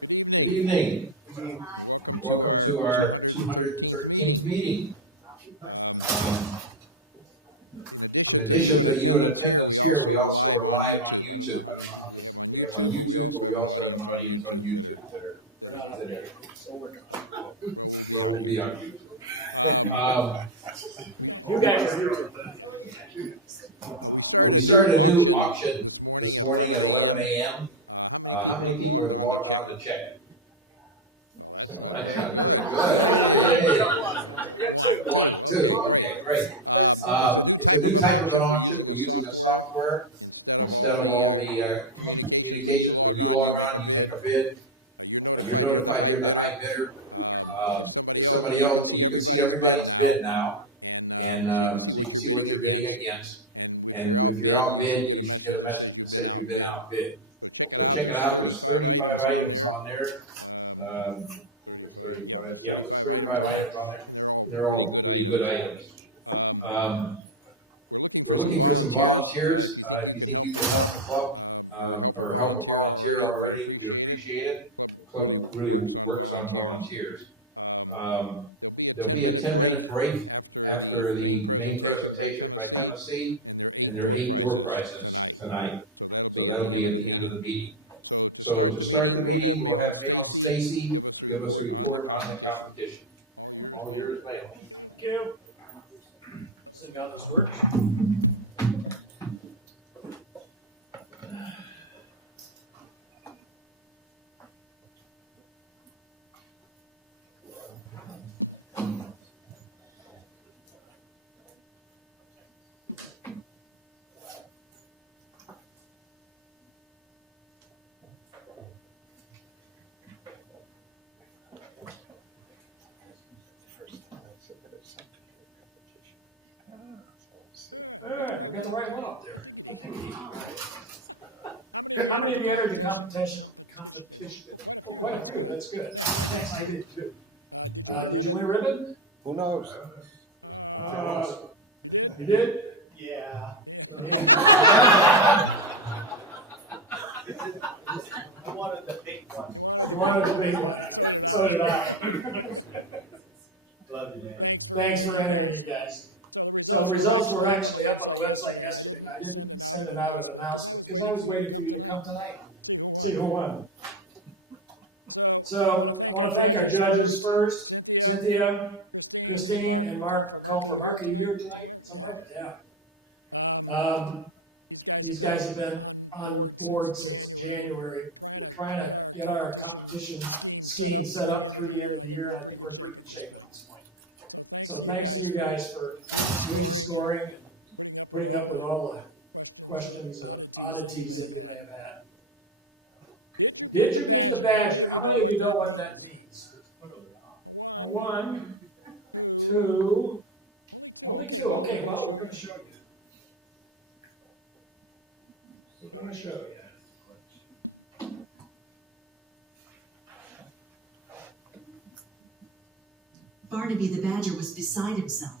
Good evening. Welcome to our 213th meeting. In addition to you in attendance here, we also are live on YouTube. I don't know how many people we have on YouTube, but we also have an audience on YouTube that are here. Well, we'll be on YouTube. We started a new auction this morning at 11 a.m. How many people have logged on to check it? Well, that's not very good. Hey. 1, 2. Okay, great. It's a new type of an auction. We're using a software instead of all the communications. When you log on, you make a bid. You're notified you're the high bidder. If somebody else, you can see everybody's bid now, and so you can see what you're bidding against. And if you're outbid, you should get a message that says you've been outbid. So check it out. There's 35 items on there. 35. Yeah, there's 35 items on there, and they're all really good items. We're looking for some volunteers. If you think you can help the club or help a volunteer already, we'd appreciate it. The club really works on volunteers. There'll be a 10-minute break after the main presentation by Tennessee, and there are 8 door prizes tonight. So that'll be at the end of the meeting. So to start the meeting, we'll have Malin Stacy give us a report on the competition. All yours, Malin. Thank you. Let's see how this works. We got the right one up there. Diggity. How many of you entered the competition? Oh, quite a few. That's good. Thanks. I did too. Did you win a ribbon? Who knows? You did? Yeah. I wanted the pink one. You wanted the big one. You got it. So did I. Love you, man. Thanks for entering, you guys. So the results were actually up on the website yesterday. I didn't send out an announcement because I was waiting for you to come tonight and see who won. So I want to thank our judges first, Cynthia, Christine, and Mark. Nicole for Mark. Are you here tonight somewhere? Yeah. These guys have been on board since January, trying to get our competition scheme set up through the end of the year, and I think we're in pretty good shape at this point. So thanks to you guys for doing the scoring and putting up with all the questions and oddities that you may have had. Did you beat the Badger? How many of you know what that means? 1, 2, only 2. Okay, well, I'm going to show you. Barnaby the Badger was beside himself.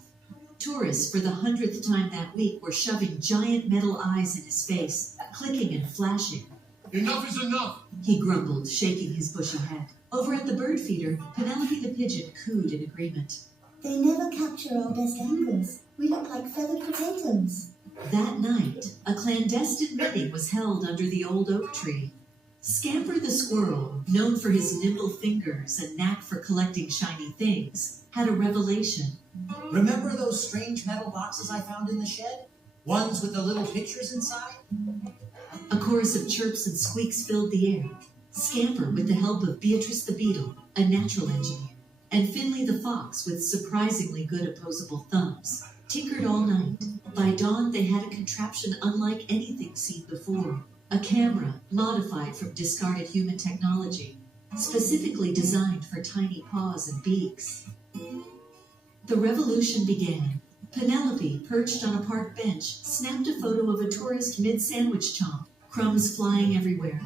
Tourists, for the 100th time that week, were shoving giant metal eyes in his face, clicking and flashing. Enough is enough, he grumbled, shaking his bushy head. Over at the bird feeder, Penelope the pigeon cooed in agreement. They never capture our best angles. We look like feathered potatoes. That night, a clandestine meeting was held under the old oak tree. Scamper the squirrel, known for his nimble fingers and knack for collecting shiny things, had a revelation. Remember those strange metal boxes I found in the shed? Ones with the little pictures inside? A chorus of chirps and squeaks filled the air. Scamper, with the help of Beatrice the beetle, a natural engineer, and Finley the fox with surprisingly good opposable thumbs, tinkered all night. By dawn, they had a contraption unlike anything seen before. A camera modified from discarded human technology, specifically designed for tiny paws and beaks. The revolution began. Penelope, perched on a park bench, snapped a photo of a tourist mid-sandwich chomp, crumbs flying everywhere.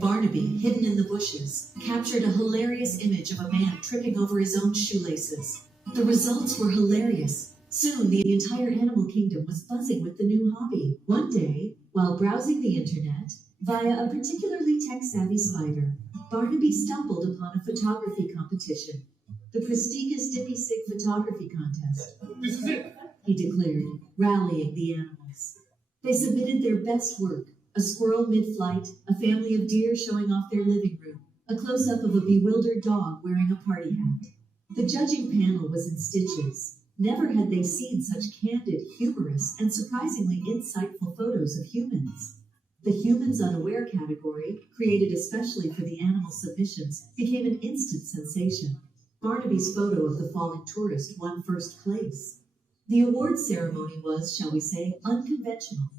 Barnaby, hidden in the bushes, captured a hilarious image of a man tripping over his own shoelaces. The results were hilarious. Soon, the entire animal kingdom was buzzing with the new hobby. One day, while browsing the internet, Via a particularly tech-savvy spider, Barnaby stumbled upon a photography competition, the prestigious Dippy Sig Photography Contest. This is it. He declared, rallying the animals. They submitted their best work, a squirrel mid-flight, a family of deer showing off their living room, a close-up of a bewildered dog wearing a party hat. The judging panel was in stitches. Never had they seen such candid, humorous, and surprisingly insightful photos of humans. The Humans Unaware category, created especially for the animal submissions, became an instant sensation. Barnaby's photo of the falling tourist won first place. The award ceremony was, shall we say, unconventional.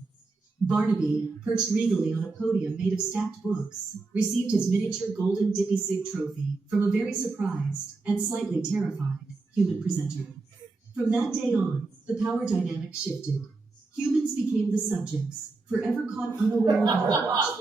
Barnaby, perched regally on a podium made of stacked books, received his miniature golden Dippy Sig trophy from a very surprised and slightly terrified human presenter. From that day on, the power dynamic shifted. Humans became the subjects, forever caught unaware of the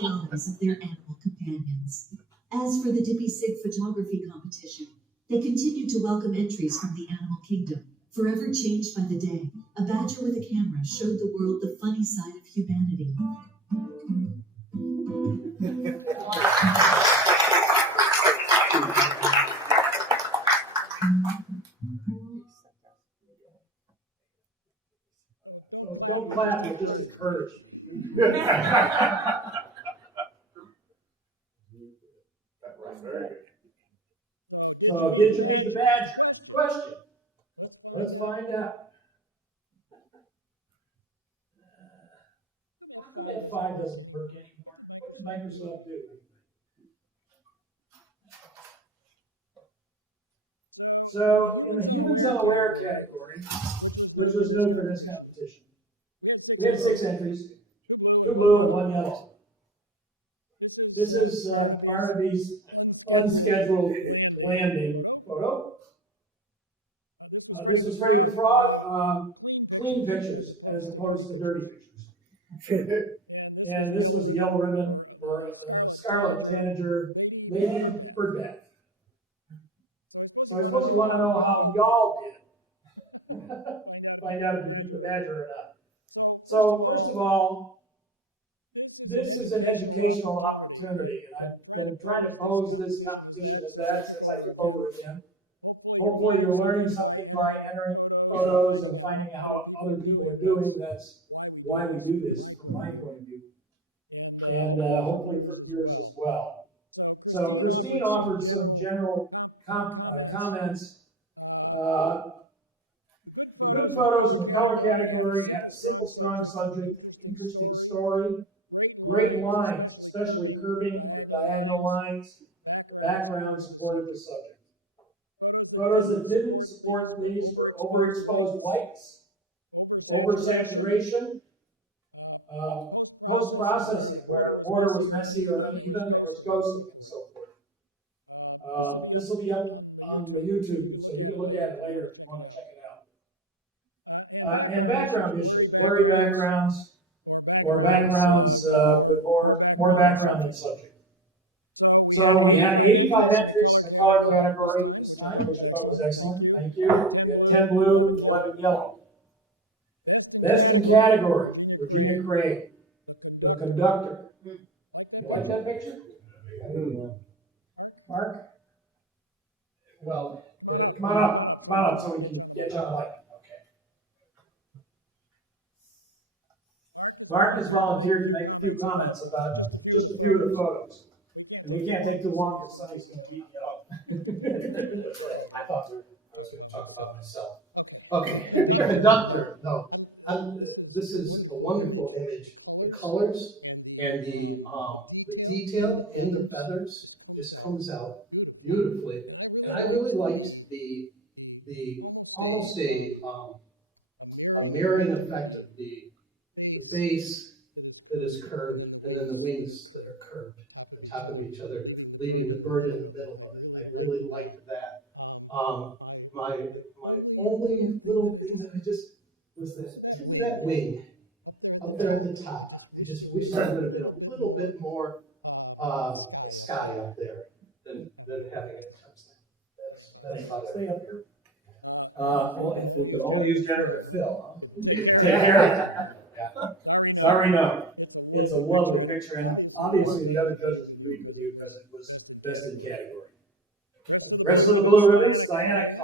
qualities of their animal companions. As for the Dippy Sig photography competition, they continued to welcome entries from the animal kingdom. Forever changed by the day, a badger with a camera showed the world the funny side of humanity. Oh, don't clap, you just encourage me. So, did you beat the badger? That's the question. Let's find out. F5 doesn't work anymore. What did Microsoft do? So, the Humans Unaware category, which was new for this competition, we had 6 entries, 2 blue and 1 yellow. This is Barnaby's unscheduled landing photo. This was Freddy the Frog, clean pictures as opposed to dirty pictures. And this was the yellow ribbon, or the scarlet tanager lady bird bath. So I suppose you want to know how y'all did. Find out if you got a badger or not. So first of all, this is an educational opportunity, and I've been trying to pose this competition as that since I took over again. Hopefully you're learning something by entering photos and finding out how other people are doing. That's why we do this from my point of view. And hopefully from yours as well. So Christine offered some general comments. The good photos in the color category had a simple, strong subject and an interesting story. Great lines, especially curving or diagonal lines. Background supported the subject. Photos that didn't support these were overexposed whites, oversaturation, post-processing where the border was messy or uneven, there was ghosting and so forth. This will be up on the YouTube, so you can look at it later if you want to check it out. And background issues, blurry backgrounds, or backgrounds with more background than subject. So we had 85 entries in the color category this time, which I thought was excellent. Thank you. 10 blue, 11 yellow. Best in category, Virginia Craig, the conductor. Like that picture? Mark? Well, Come on up so we can get you on the mic. Mark has volunteered to make a few comments about just a few of the photos. We can't take too long. Somebody's going to beat me up. Talk about myself. Okay. The conductor. No. This is a wonderful image. The colors and the detail in the feathers just comes out beautifully. And I really liked the almost a mirroring effect of the face that is curved and then the wings that are curved top of each other, leaving the bird in the middle of it. I really liked that. My only little thing that I just was that wing up there at the top. I just wish there would have been a little bit more sky up there than having it. Stay up here. We can only use generative fill. Huh? Take care of it. Sorry, no. It's a lovely picture, and obviously the other judges agreed with you because it was best in category. Rest of the blue ribbons, Diana Kalea,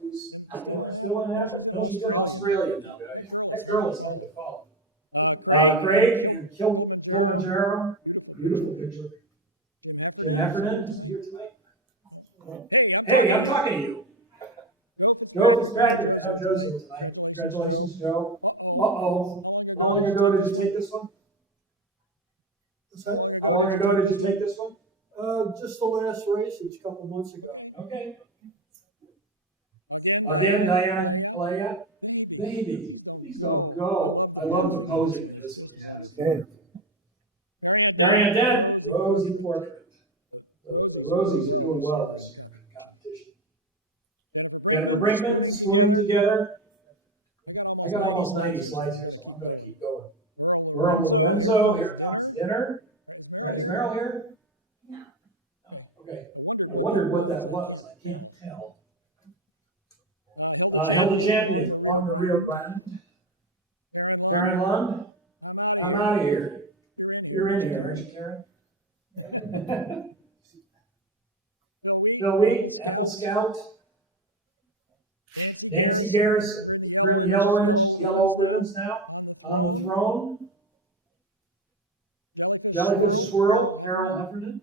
who's still in Africa. No, she's in Australia now. That girl is hard to follow. Craig and Kilimanjaro, beautiful picture. Jim Heffernan is here tonight. Oh. Hey, I'm talking to you. Joe Fitzpatrick, I know Joe's here tonight. Congratulations, Joe. Uh-oh. How long ago did you take this one? How long ago did you take this one? Just the last race, which a couple months ago. Okay. Again, Diana Leia. Baby, please don't go. I love the posing in this one. It's just wonderful. Marianne Dent, Rosie portrait. Rosie's really well this year in competition. Jennifer Brinkman, spooning together. I got almost 90 slides here, so I'm going to keep going. Earl Lorenzo, here comes dinner. Is Meryl here? Okay. I wondered what that was. I can't tell. Hilda Champion along the Rio Grande. Karen Lund. I'm out of here. You're in here, aren't you, Karen? Phil Wheat, Rebel Scout. Nancy Garrison. We're in the yellow image, yellow ribbons now. On the throne. Jellyfish Swirl, Carol Heffernan.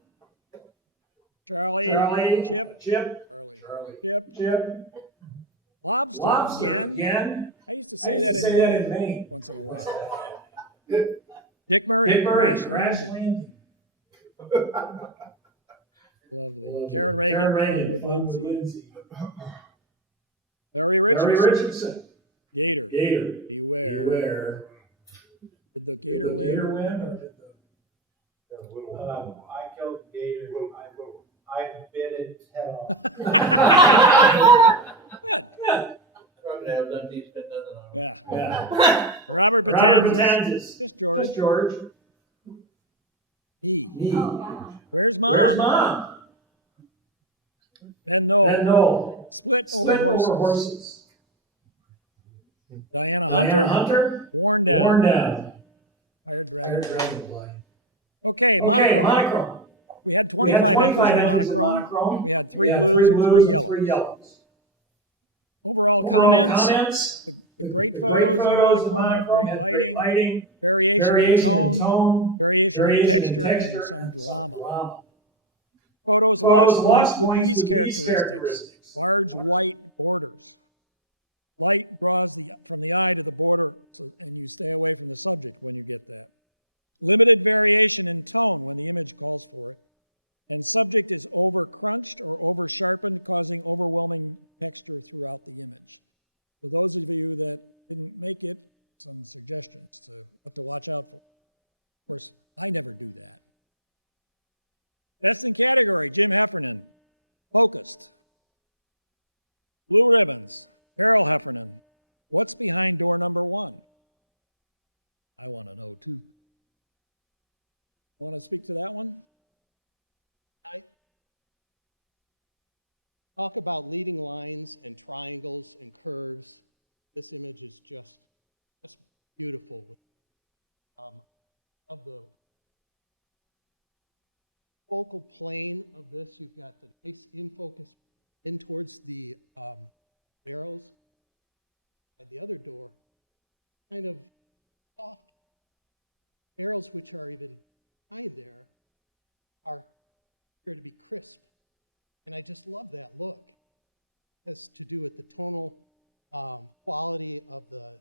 Charlie, Chip. Lobster, Yen. I used to say that in Maine once in a while. Dick Murray, Crash Landing. Lovely. Karen Reagan, Fun with Lindsay. Larry Richardson. Gator. Beware. Did the Gator win? I killed the gator. I bit its head off. Good. Yeah. Robert Patanzas. This George. He. Where's Mom? Ben Knoll. Split over horses. Diana Hunter. Worn down. Hired Dragonfly. Okay, monochrome. We had 25 entries in monochrome. We had 3 blues and 3 yellows. Overall comments, the great photos of monochrome had great lighting, variation in tone, variation in texture, and some drama. Photos lost points with these characteristics: large white borders. Light draws from the eye to the border, and you stay away from the subject when you get that. Limited variation in tone when the image calls for it. And subject is over-crunched or over-sharpened, causing overwhelming texture throughout the image. For those of you that didn't make it, some suggestions to what to watch out for. Of course, I never do that. Best in category, Jim Heffernan. Focused. Blue ribbons, Carol Heffernan. What's behind door number 1? I want to know too. Want to speak to that one? I talk about leading lines and triangles and curves. This image is just beautiful. Of the focal plane of this, you've got the nice in focus in towards the barrels. At the other door, kind of soft barrels, which are even behind there, are here to be crisp. And I just love that look. It has to do with the tonal quality of the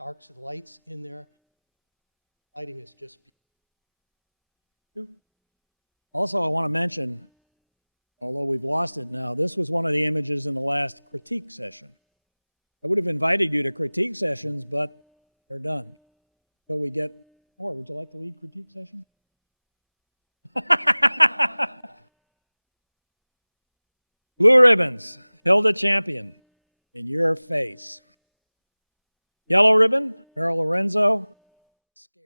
darks and lights in there. Lighting is just beautiful. Also, I want to mention, although we've lost it now, this was one of the images in the last critique session. I would have invited you to critique sessions, but they're done. So we get more. Would you like to lead critique session? Blue ribbons, Hilda Champion, in your face. Yellow ribbon, Earl Lorenzo. Scared.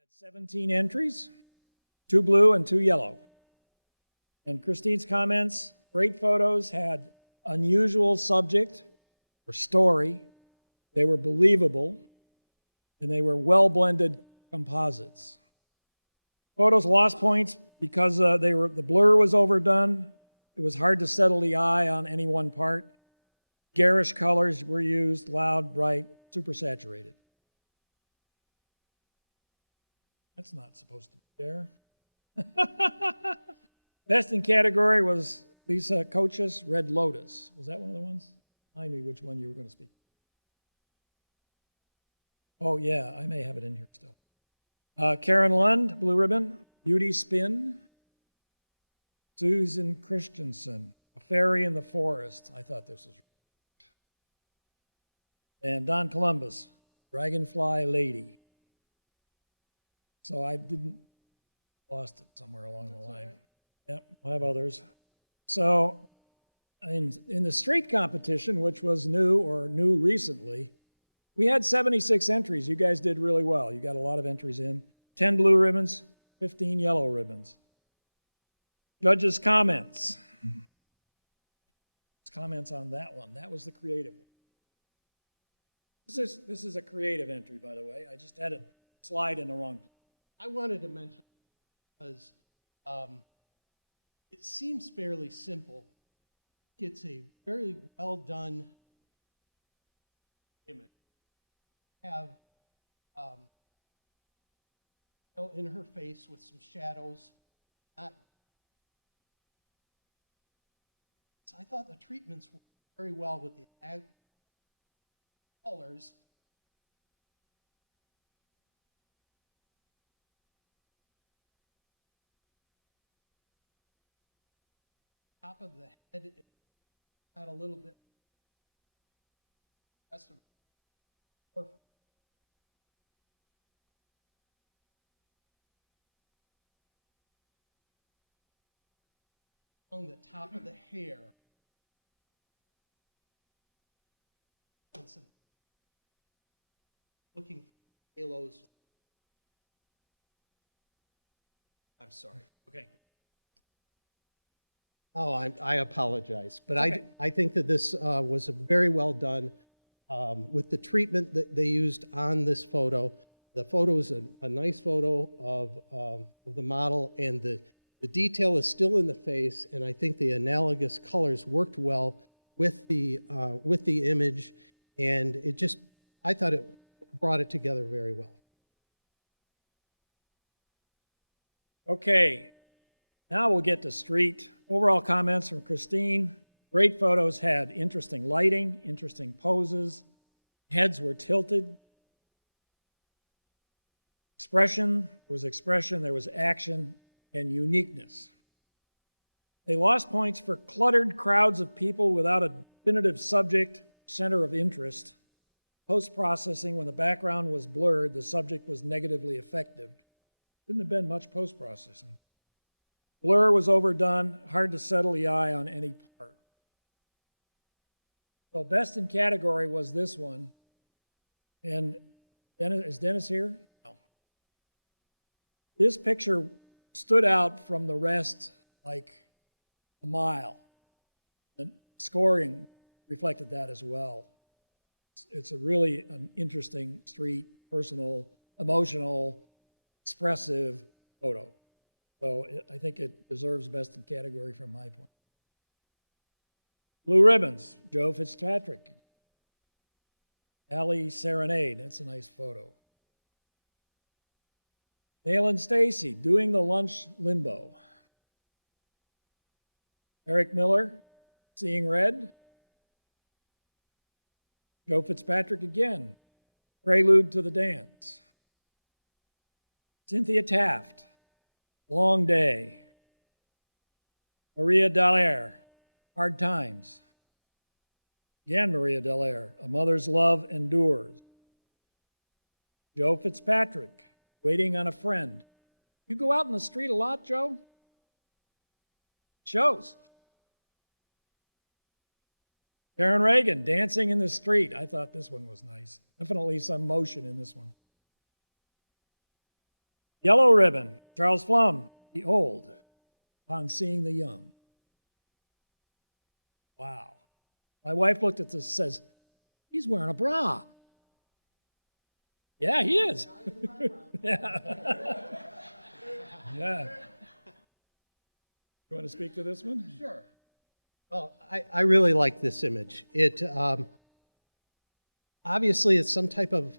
We had 17 entries. 2 blue and 2 yellow. And Christine's comments, great photos, had unusual subject or story. They were believable, and they were well-blended composites. Photos lost points because the blur was overdone. It was hard to settle the eye on any one part. Garish colors were used, loud, bright, super saturated. That's not supposed to be there. Best in category was Lisa Coach's Red Lotus. Was that one of the ones? Remind me which one you were going to speak. Oh, yeah, I may have it in here still. Karen Lund, Blue Ribbon. Beauty Spin. Susan Christensen, A Fairy in the Forest. I thought this was. And Don Columbus, Dragonfly Lady. So I lost it somewhere along the line. Yep, we'll have others. So in the street competition, which was new recently, we had 76 entries. You guys did really well. You got a lot of entries in. 10 blue ribbons, 15 yellow ribbons. Judges' comments. Comments on that one. That was the creative one. This is a creative entry, by the way. I just had a slide in the wrong place. I wanted to mention because it seems fairly simple. It's a very well done image. Have in her face with some shadows. I thought the treatments were very well with the colors. Top of the head, it had a little bit. Rest of it, perfect. On the top of the hair. Looking for halos. I'm sorry. Okay. Oh, I apologize, but Okay. I think that this was very well done with the treatment that they used on this photo. The photo is a nice photo of the model, and the detail is still in the face, and I think the analogous colors worked well with the image, and I thought it brought it together very well. Okay, now we'll get to street. Overall comments from Christine. Great photos, had interesting lighting, interesting poses. Heads were tilted. Expression, there was action and uniqueness. They lost points for cluttered crowds of people without a definitive subject, center of interest. Post-processing, when the background was blurred, the subject was negatively affected. Didn't have been much post-processing. Blur was overdone, hard to settle the eye on any part. So best in category was this one. And is Dennis here? No. This picture stood out from the rest like a mile. And scoring reflected that as well. It's a really an interesting street, personal, emotional, expressive photo. So I think it deserves best in category from my point. Blue ribbons, Joe Fitzpatrick. Alley Serenade, that's a nice photo. Dale and Stacy, Doing the Lunch Limbo. Eric Miller, Seeing Red. Joe Fitzpatrick again, Prelude to the Dance. Cynthia Taft, Long Day. Maria Dallaire, Hard Times. Again, Maria Dallaire, A Mother's Love Endures. Joe Fitzpatrick, Waiting on a Friend. You go out in the street a lot, Joe? Shows. Karen Reagan, Dancing in the Street. I thought this one was nice. Definitely some motion in this one. Yellow Ribbon, Charles Flum, the old upon seeing the young. Wow. My wife looked at this and says, he's wearing a bra. Yeah, he is. Yeah. Yeah. You want to speak to this one? Sure. Well, I really like this image. It obviously it's some type of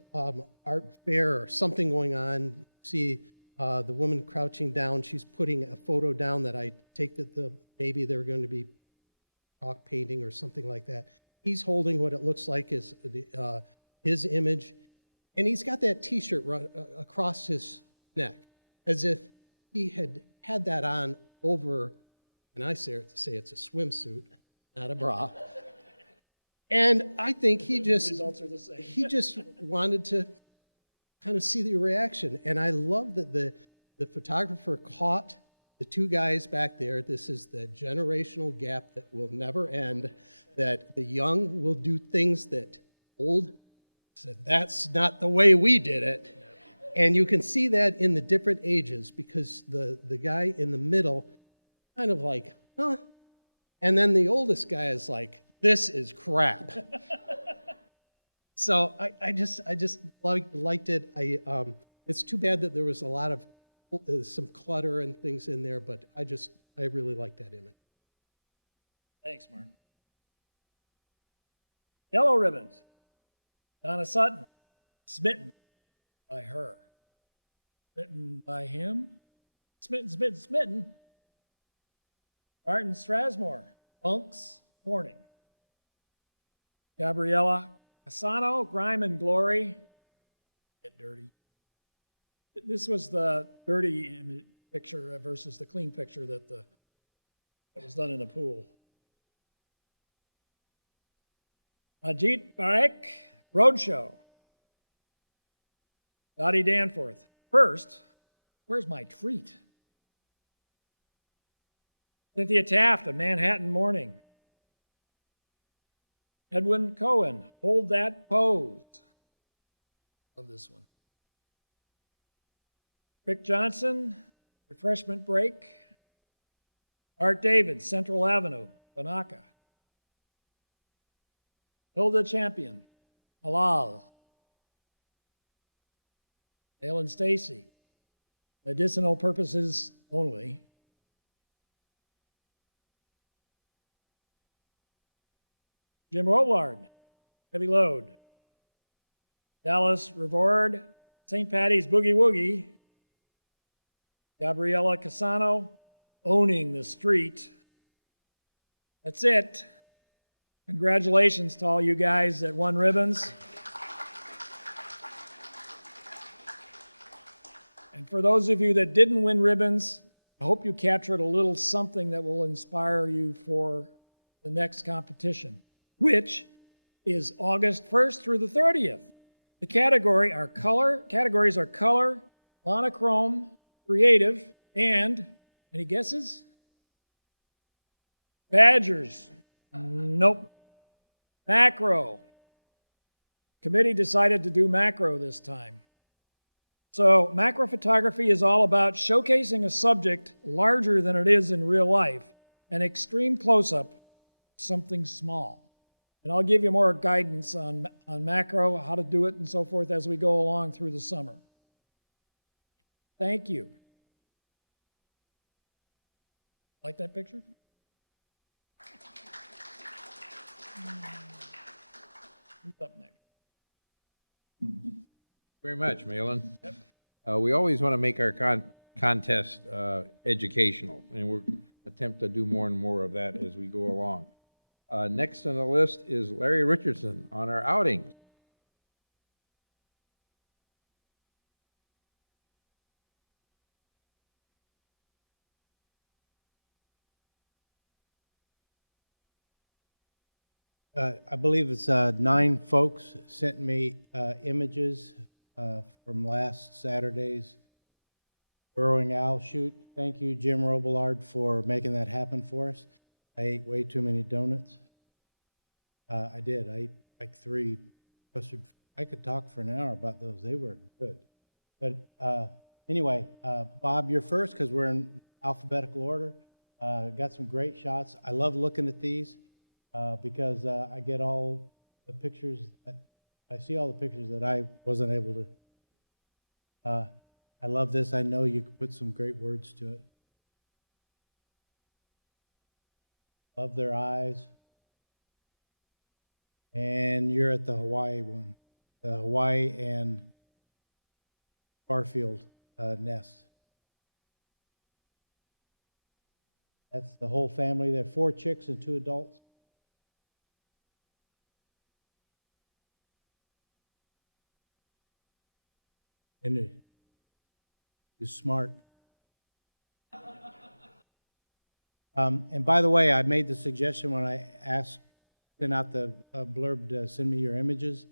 art fair or something going on. See the woman crouching down. She's putting a photo down that I take that maybe they're going to be chalk painting or something like that. He's holding what it looks like is his image, and he's got that T-shirt across his neck, as if he had that on over. And I say it's a swimsuit, not a bra. And I think he just wanted to kind of see the reaction. And I love that the photographer caught the two guys back there. This is the generational gap that will never end, that the young will do things that old said, that's not the way we did it. And you can see that in the different ages, because the guy in the middle kind of like, huh? And then the oldest guy is like, this is crap. So I just liked it. It's too bad that there was a lot of some clutter and things in there, but I really like that image. Thanks, Mark. Yellow ribbons. Donna Sutton, smitten by her. Smitten by him. Smitten. Martin Strasmore, Bunks Horning. Gabriella Casano, Grime and Glory. Get dirty. This was the dirty picture versus the clean picture that was done in the pool. Ajit Parekh, Roadshow. Dottie Danforth. First, where's my treat? Cynthia Taft, A Manhattan Morning. Edwin Cohen, Hold That Pose. Love this one. Rick Johnson, Refreshment Break. Art David, Central Avenue, Banaka. Hilda Champion, Halal. Dale and Stacy, Medicinal Purposes Only. Jim Rollard, Heavy Load. Dallas Revord, St. Patty's Boogie Woogie. Gabriella Casano, Owning the Street. That's it. Congratulations to all you guys that won ribbons. And for those of you that didn't win ribbons, I hope you captured a little something that will inspire you for the next competition, which is August 1st through the 30th. The categories are color, monochrome, creative, and, any guesses? Badgers. Nope. Macro. Committee decided to do macro this time. So macro photography is all about showcasing a subject larger than it is in real life, an extreme close-up, something small. And I'll give you more guidance on macro, how to do it, and so forth as we go along through the summer. Thank you. Like that picture? Who's up next? Very much, Malin. We always want to make our contest educational, and we'll attempt to do more and more of that as we go along. Next on the list is Larry Richardson on our outings. I believe it's 9 folks sent me images from last Saturday's Burrowing Owl shoot. Thank you, Jim Robillard, for making that happen for us. I ate way too many donuts. I did. I ate like 3 custard. I could talk for an hour about those. They were good. But Anyway, Bob, you're first because we're in alphabetical order. Got some great shots. I love looking at these because I get all the pictures. I see all the pictures that I wasn't able to. I love this. I know you could put some great words to it. Love their eyes. And you're at the Hawaii one, the Hawaii and Barfield nest. That's the whole family. There are 4 chicks and 2 adults. And you're smart. And by the way, I made the suggestion when I sent out the blurb to send me your images.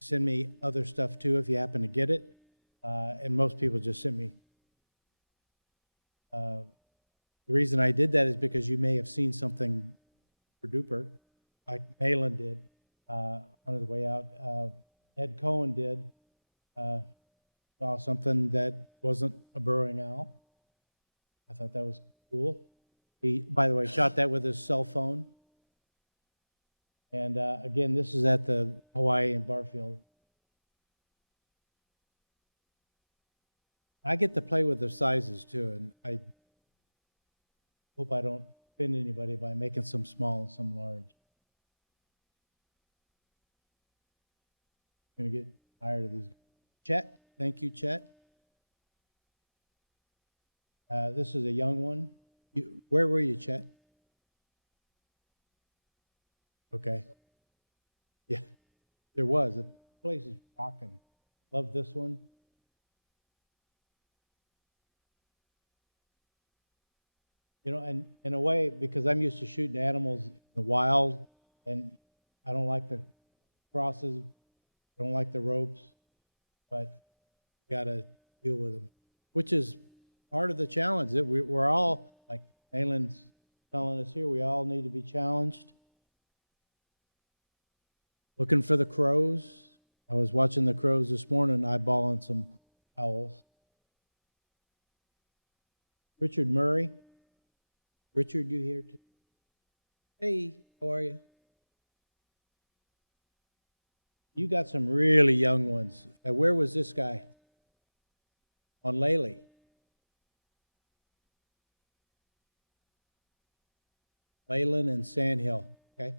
Send me other stuff too if you happen to get it. And most people just sent me. The reason I did that is because you may have seen something super duper, like Malin did on his way out. Ed Cohen did. Saw something that wasn't a burrowing owl. I thought that was cool. He, by the way, shot that with his cell phone. And again, this is at the Hawaii and Barfield. I get to play with the sizes too, and I hope I don't offend anybody by making some small and some large. I'm going to get tired of these. Chet, thank you, Chet. This is a young one. Where were you, Chet? Okay. Yeah, there was. The place is rocking. Love this one. You know, and in a way, because I'm used to shooting animals in the wild, and I don't like the crosses, I don't like the ropes, but got to deal with them, which is part of the challenge. That we're all, like Malin's telling us here, we all need to be challenged. Looking for the crows. I was watching the crows this morning, eyeballing some owls. Richard Murray. Richard, you here too? Hey, how are you? You got some really young ones. Where was this guy? On Lely. Leyland and Sandhill, okay?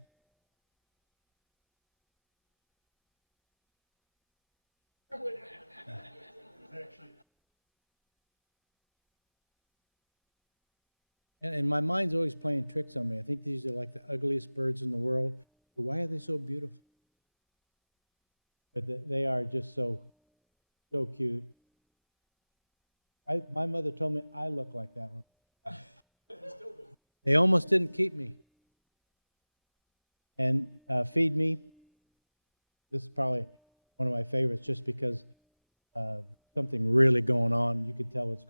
And my mind's always playing tricks on me. I think these are like the ugliest birds in the world. But why are they so beautiful? But they are just so cute. My mother told me I look like that one. They almost didn't keep me. And Feed Me. This is probably one of my favorites just because something really going on. You can tell it's.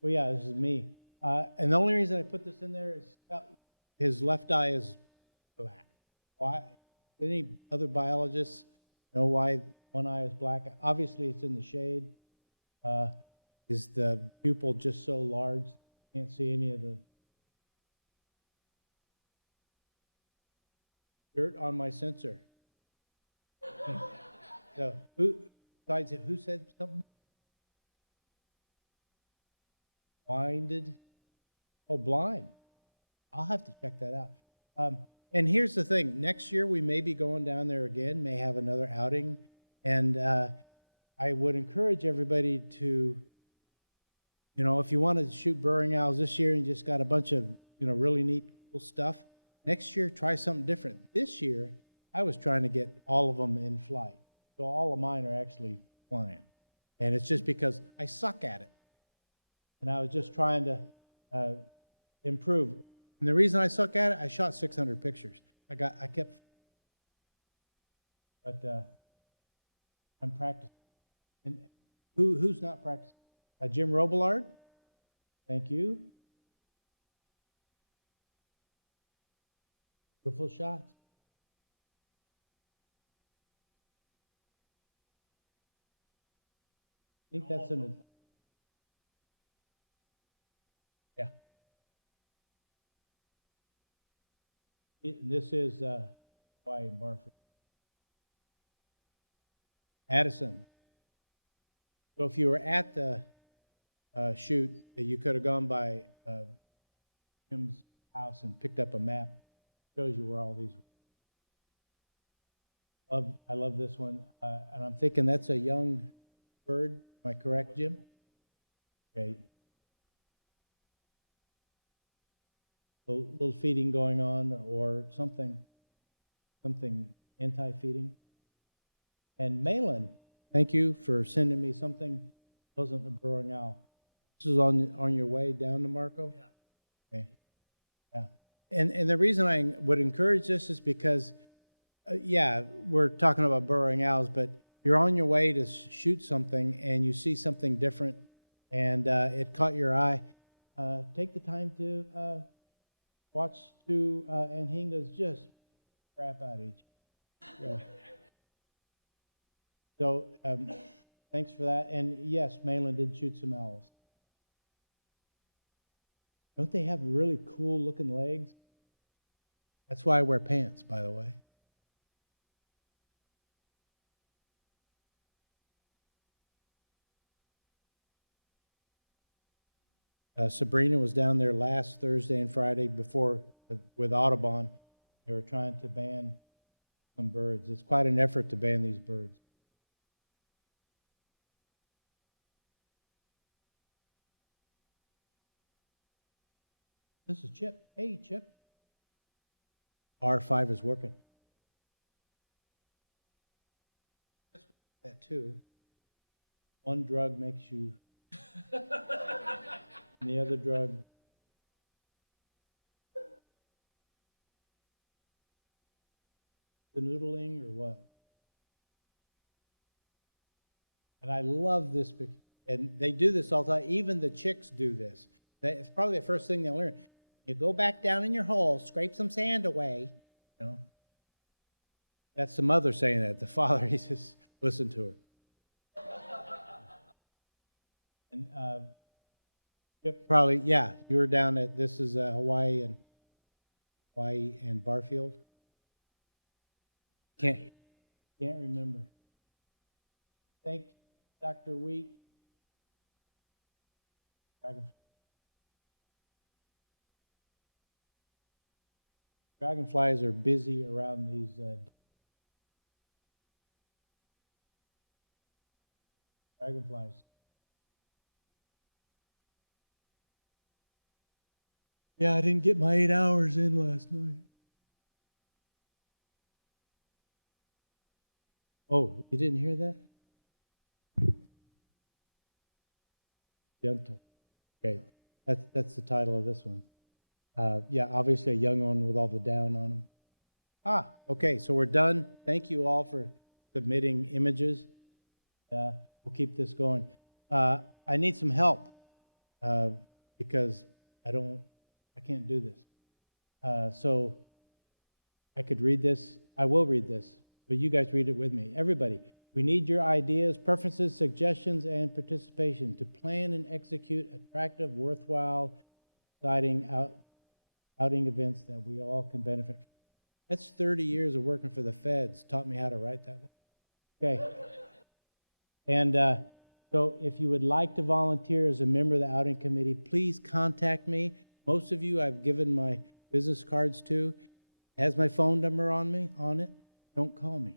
Well, yeah, this is me. And the only reason I put this in there is his left eye is black. Why? Any other biologists know why one eye is black? Obviously, it's in the shade. Is the pupil just so large, can't see any of the dirt on my sensor? So, who said something? Blinded? Oh, blind. I'll have to check that out. And here's the thing. Next year, we may be going down there again, may have another outing. And I would encourage everybody to, you know, if you want to shoot burrowing owls this year and you just got a bunch of, you know, really neat cool stuff, next year, try something different. This year, I was trying to get all of them in flight. So all of mine are actually flying. And it's just because I suck at it. And I was just trying to improve. And the reason I suck at it, I shot 600 pictures. But I'm practicing. And who's not practicing? Jim Robillard? Thank you. Beautiful shots. think that's an, yeah. This is Hawaii Barfield. Addison. So if you were at the shoot, you could have gone by Jim's house and picked up a map. Shows you where all these. I love this one, and I'm thinking that's a young bird. Am I correct, Jim? Okay. Little feeding going on, or something anti-feeding. And Malin, thank you for sending me something. It wasn't a burrowing owl. This is on your way down to Marco? Yeah. Okay. Yeah. And the reason I would encourage this is because, yeah, we're talking about burrowing owls, but you're on your way to shoot something and you see something different and it caught your eye. Take the time to watch two anhingas just crap out each. Yeah. So thanks for that. And yes, Malin did shoot some owls. Don't they have really cool looking legs? That's why I wear pants, by the way. Sabrina was down there last Thursday and Friday before with Audubon. They were trying to ban some birds. It's quite an effort to ban these birds. This is Chip. Hey, Chip. R5 is working. That too. One drug makes you, and the other drug. Canoodling or what? And I love this picture. And they do this all the time. Even the chicks do this. It's probably the first thing they learn. You go back down in your hole, scrape some sand away. You know, that's the mother saying that. The father, he says, listen to her. And probably, yeah, you were down at, this is Hawaii and Barfield. Can't remember. Thank you, Dr. Wheat. Dragonflies are busy around these dragonflies. Yeah, I didn't get my 8 hours in last night. Oh, you didn't hear that? Gentle. Okay, that's the title of this one. Yeah, obviously a young one with all the down on them. Okay, so we're done. Thank you all for submitting images. We'll keep this going. I need some help because I can't do this. So I could read this. I will read this, but you guys read it with me. Everybody, we need your ideas, preferences, suggestions, and participation to plan and execute attractive, worthwhile, exciting outing events that we all can benefit from. That's 30 years of working for the feds. Taught me how to write that one. Okay. And so if you would like to volunteer as a member of the outing committee, please contact me. Most of you I've given my business cards to. It has my phone number on it. Don't call me.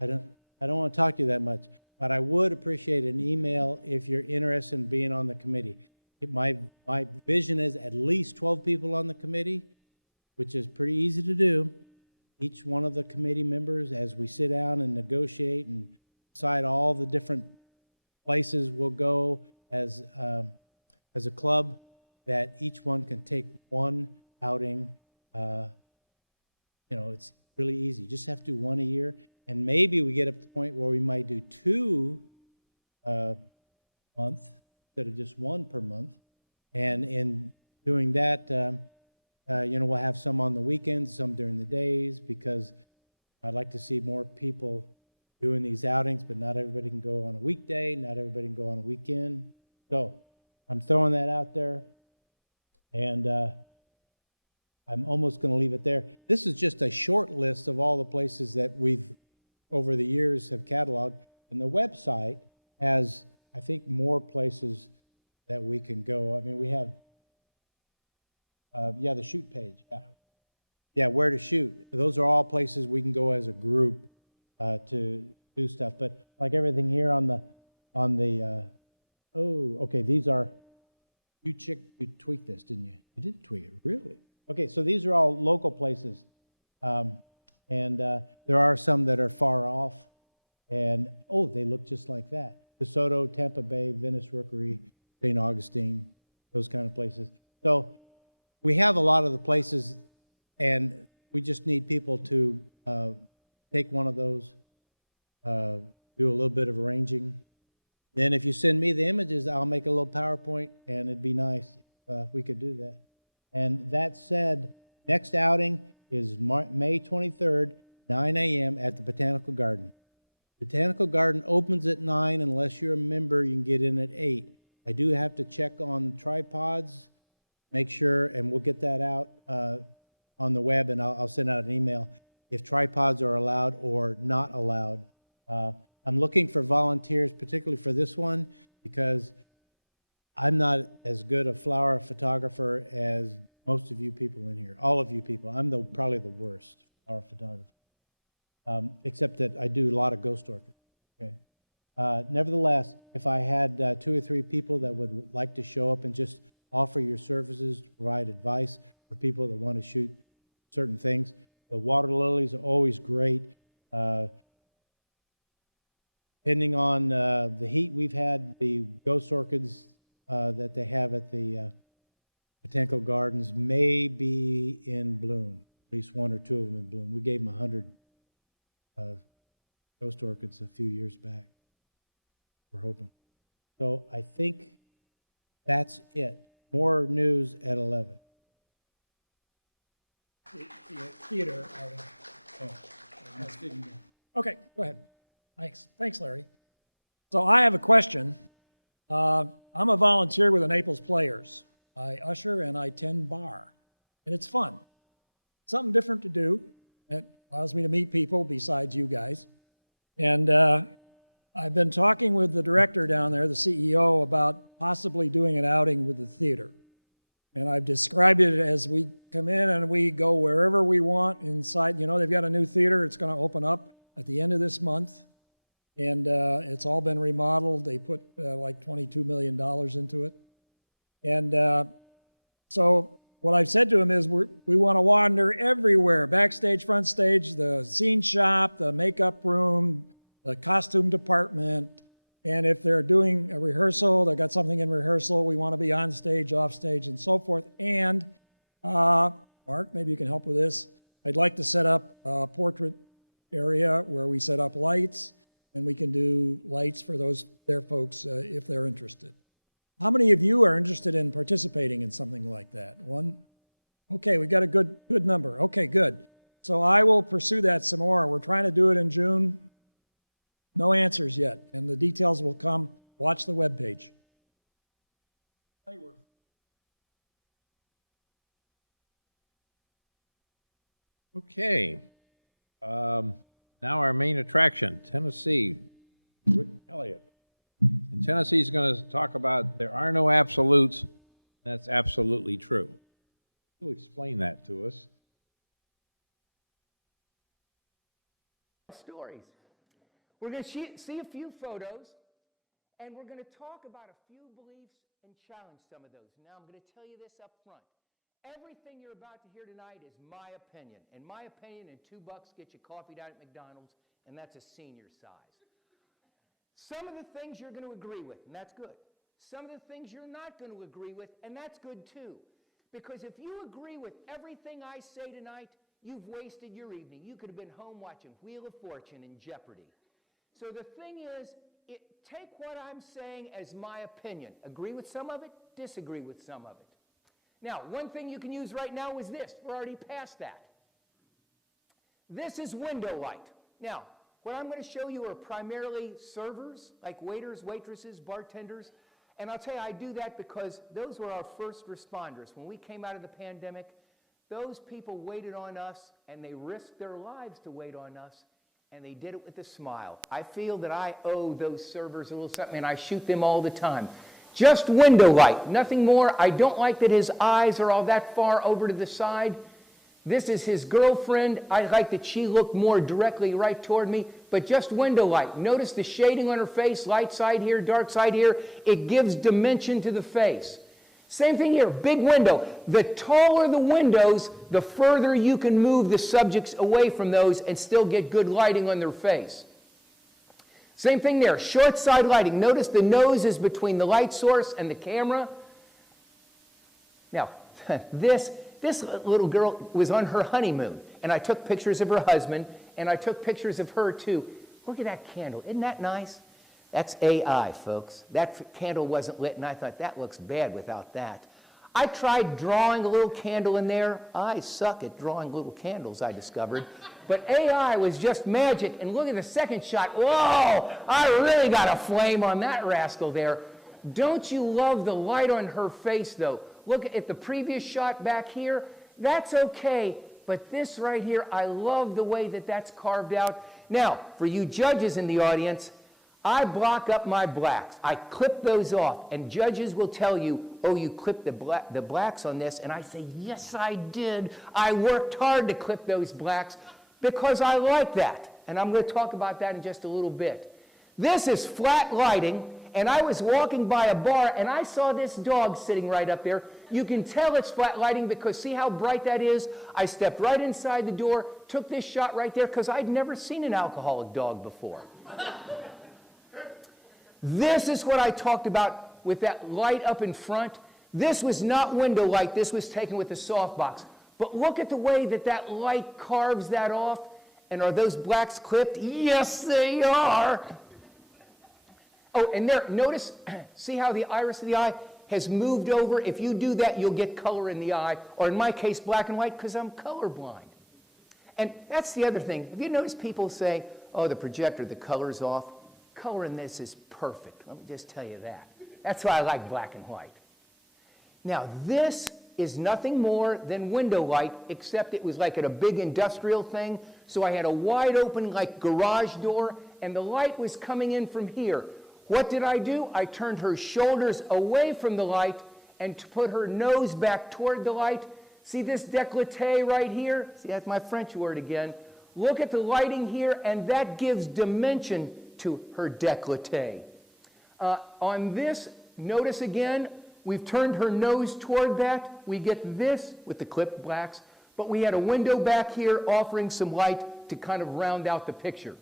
I don't want to talk to you that much, but I would appreciate an email if you're interested in being on the committee. My vision is at least 12 people on the committee, which is pretty easy to do. Each one of the committee members, as we sit down and negotiate and decide all the different places we'll go as a club, that each one can take one outing. It's really easy. You just have to do one a year. And maybe we get up to the point where we might do 2 a month instead of just 1 per month. And in doing that, we'll have some on the weekends, some during the days, because I'd like to see more people doing these outings, but not everybody can go on a weekday, not everybody can go on a weekend. So I'm throwing that out there, and I'm almost going to leave it there. This is just a short list of all the places that we've, over the years, have cataloged, and the website has, I think, more places that we can go. I mean, we have, the shoot page. Yeah, where to shoot. Those are all places we can go as a group to do stuff. But like everything here on the, these are, you tweaked this, didn't you? You did tweak it, really? Okay, so these are all local places. And there are some that are far off. And, they look just like that. DeSoto, Tampa Bay, Venice Rookery, St. Augustine, those kind of places. So we have a lot of the places, and we just need people to take one of those, do a little bit of arranging. Then if you send me the images, I'll make a little PowerPoint, and it'd be nice if we could do that. And that said, next outing is May 23rd, 9 a.m. at the Botanical Garden. Botanical Garden opens at 9. Unless you're a member, you can get in at 8. I do have to check on tripods, make sure, and we'll get that out on the web, and I'll send out an email if tripods are allowed or not allowed. I'm looking for volunteers, particularly for this one, because I'm not as good a flower photographer as most of you people in here, all of you people. I'm probably the worst flower photographer, except that I do a lot of ghost orchids. Okay. Nevertheless, if I had 2 or 3 people that would like to show up and just offer your services, to provide advice for people that want to shoot certain things, the water lilies are always great. Depending on the heat we've had, the ghost orchids that they have at the Botanical Gardens may be in bloom, at least 1 or 2 of them in bloom. We gave them 100 ghost orchids a few years back. We're hoping. So I think that's it. More news at 11. The theater outing. Okay, go ahead. Thanks, Larry. So I have a question. I'm a volunteer with the Naples Players. I usher and I tend bar, and it's fun. Something different to do. It allows me to meet people besides you guys. And I've been talking with the director down there, the CEO, about possibly doing an outing with the theater. And I've described it as we come in and we go wherever we want inside. You know, they've got a new theater. It's going to open up at the end of this month. And it's all been remodeled. They put like $22 million into it. And so what I've said to him is we want to wander everywhere, backstage, front stage, the scene shop, the makeup room, the costume department. And if they're doing a rehearsal, they've got something in rehearsal, we want to be on stage, off stage, and so forth. And Mark, maybe you can help with this. I'd like to set up a portrait area where we set up lights, and we can do lights for their folks if they're interested. How many of you are interested in participating in something like that? One? Okay, we got a good number. Okay, good. So I will pursue that some more. We're trying to do it in June. No answers yet, and the details will come. Watch the webpage. Okay. Now our main attraction, Tennessee, Rick Elliot. And Tennessee's going to talk about there are no absolutes. That's absolutely true. He'll explain that to us. Stories. We're going to see a few photos, and we're going to talk about a few beliefs and challenge some of those. Now, I'm going to tell you this up front. Everything you're about to hear tonight is my opinion. And my opinion, and $2 get you coffee down at McDonald's, and that's a senior size. Some of the things you're going to agree with, and that's good. Some of the things you're not going to agree with, and that's good too. Because if you agree with everything I say tonight, you've wasted your evening. You could have been home watching Wheel of Fortune in Jeopardy. So the thing is, take what I'm saying as my opinion. Agree with some of it, disagree with some of it. Now, one thing you can use right now is this. We're already past that. This is window light. Now, What I'm going to show you are primarily servers, like waiters, waitresses, bartenders. And I'll tell you, I do that because those were our first responders. When we came out of the pandemic, those people waited on us, and they risked their lives to wait on us, and they did it with a smile. I feel that I owe those servers a little something, and I shoot them all the time. Just window light, nothing more. I don't like that his eyes are all that far over to the side. This is his girlfriend. I like that she looked more directly right toward me, but just window light. Notice the shading on her face, light side here, dark side here. It gives dimension to the face. Same thing here, big window. The taller the windows, the further you can move the subjects away from those and still get good lighting on their face. Same thing there, short side lighting. Notice the nose is between the light source and the camera. Now, this little girl was on her honeymoon, and I took pictures of her husband, and I took pictures of her too. Look at that candle, isn't that nice? That's AI, folks. That candle wasn't lit, and I thought, that looks bad without that. I tried drawing a little candle in there. I suck at drawing little candles, I discovered. But AI was just magic. And look at the second shot. Whoa! I really got a flame on that rascal there. Don't you love the light on her face, though? Look at the previous shot back here. That's okay. But this right here, I love the way that that's carved out. Now, for you judges in the audience, I block up my blacks. I clip those off, and judges will tell you, oh, you clipped the blacks on this, and I say, yes, I did. I worked hard to clip those blacks because I like that, and I'm going to talk about that in just a little bit. This is flat lighting, and I was walking by a bar, and I saw this dog sitting right up there. You can tell it's flat lighting because see how bright that is? I stepped right inside the door, took this shot right there because I'd never seen an alcoholic dog before. This is what I talked about with that light up in front. This was not window light. This was taken with a softbox. But look at the way that that light carves that off. And are those blacks clipped? Yes, they are. Oh, and there, notice, see how the iris of the eye has moved over? If you do that, you'll get color in the eye, or in my case, black and white, because I'm colorblind. And that's the other thing. Have you noticed people say, oh, the projector, the color's off? Color in this is perfect. Let me just tell you that. That's why I like black and white. Now, this is nothing more than window light, except it was like at a big industrial thing. So I had a wide open, like, garage door, and the light was coming in from here. What did I do? I turned her shoulders away from the light and put her nose back toward the light. See this décolleté right here? See, that's my French word again. Look at the lighting here, and that gives dimension to her décolleté. On this, notice again, we've turned her nose toward that. We get this with the clipped blacks, but we had a window back here offering some light to kind of round out the picture.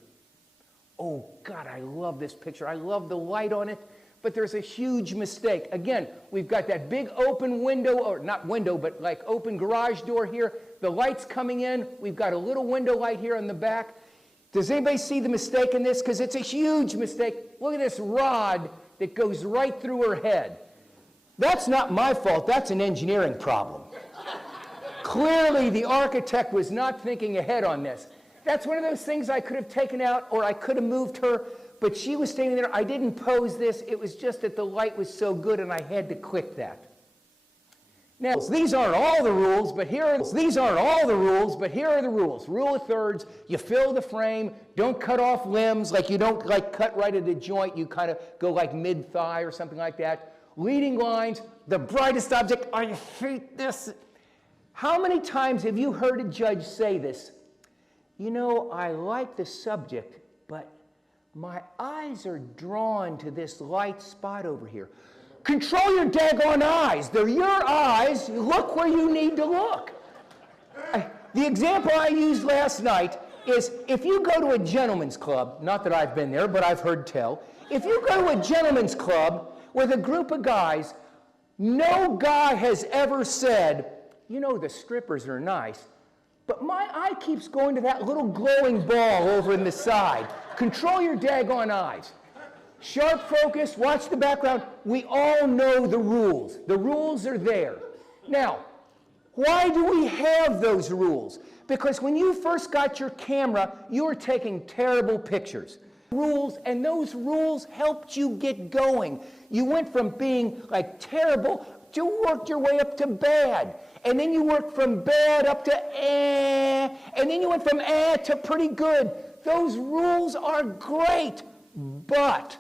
Oh, God, I love this picture. I love the light on it, but there's a huge mistake. Again, we've got that big open window, or not window, but like open garage door here. The light's coming in. We've got a little window light here on the back. Does anybody see the mistake in this? Because it's a huge mistake. Look at this rod that goes right through her head. That's not my fault. That's an engineering problem. Clearly, the architect was not thinking ahead on this. That's one of those things I could have taken out, or I could have moved her, but she was standing there. I didn't pose this. It was just that the light was so good, and I had to click that. Now, these aren't all the rules, but here are the rules. Rule of thirds, you fill the frame, don't cut off limbs, like you don't like cut right at the joint, you kind of go like mid-thigh or something like that. Leading lines, the brightest object, I hate this. How many times have you heard a judge say this? You know, I like the subject, but my eyes are drawn to this light spot over here. Control your daggone eyes. They're your eyes. Look where you need to look. The example I used last night is if you go to a gentleman's club, not that I've been there, but I've heard tell, if you go to a gentleman's club with a group of guys, no guy has ever said, you know, the strippers are nice, but my eye keeps going to that little glowing ball over in the side. Control your daggone eyes. Sharp focus, watch the background. We all know the rules. The rules are there. Now, why do we have those rules? Because when you first got your camera, you were taking terrible pictures. Rules, and those rules helped you get going. You went from being like terrible, you worked your way up to bad. And then you worked from bad up to and then you went from to pretty good. Those rules are great, but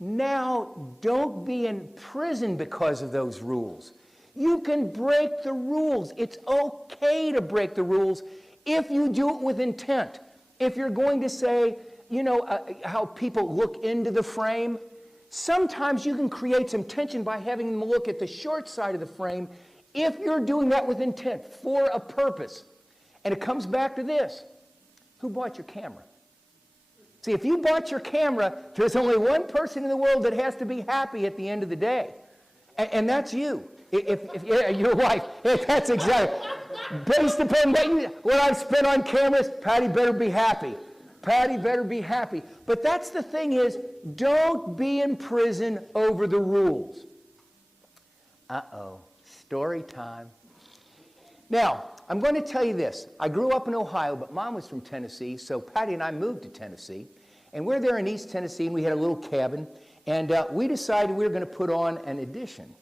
now don't be in prison because of those rules. You can break the rules. It's okay to break the rules if you do it with intent. If you're going to say, you know, how people look into the frame, sometimes you can create some tension by having them look at the short side of the frame if you're doing that with intent, for a purpose. And it comes back to this. Who bought your camera? See, if you bought your camera, there's only one person in the world that has to be happy at the end of the day, and that's you. If your wife, that's exactly. Based upon what I've spent on cameras, Patty better be happy. Patty better be happy. But that's the thing is, don't be in prison over the rules. Uh-oh, story time. Now, I'm going to tell you this. I grew up in Ohio, but Mom was from Tennessee, so Patty and I moved to Tennessee. And we're there in East Tennessee, and we had a little cabin, and we decided we were going to put on an addition.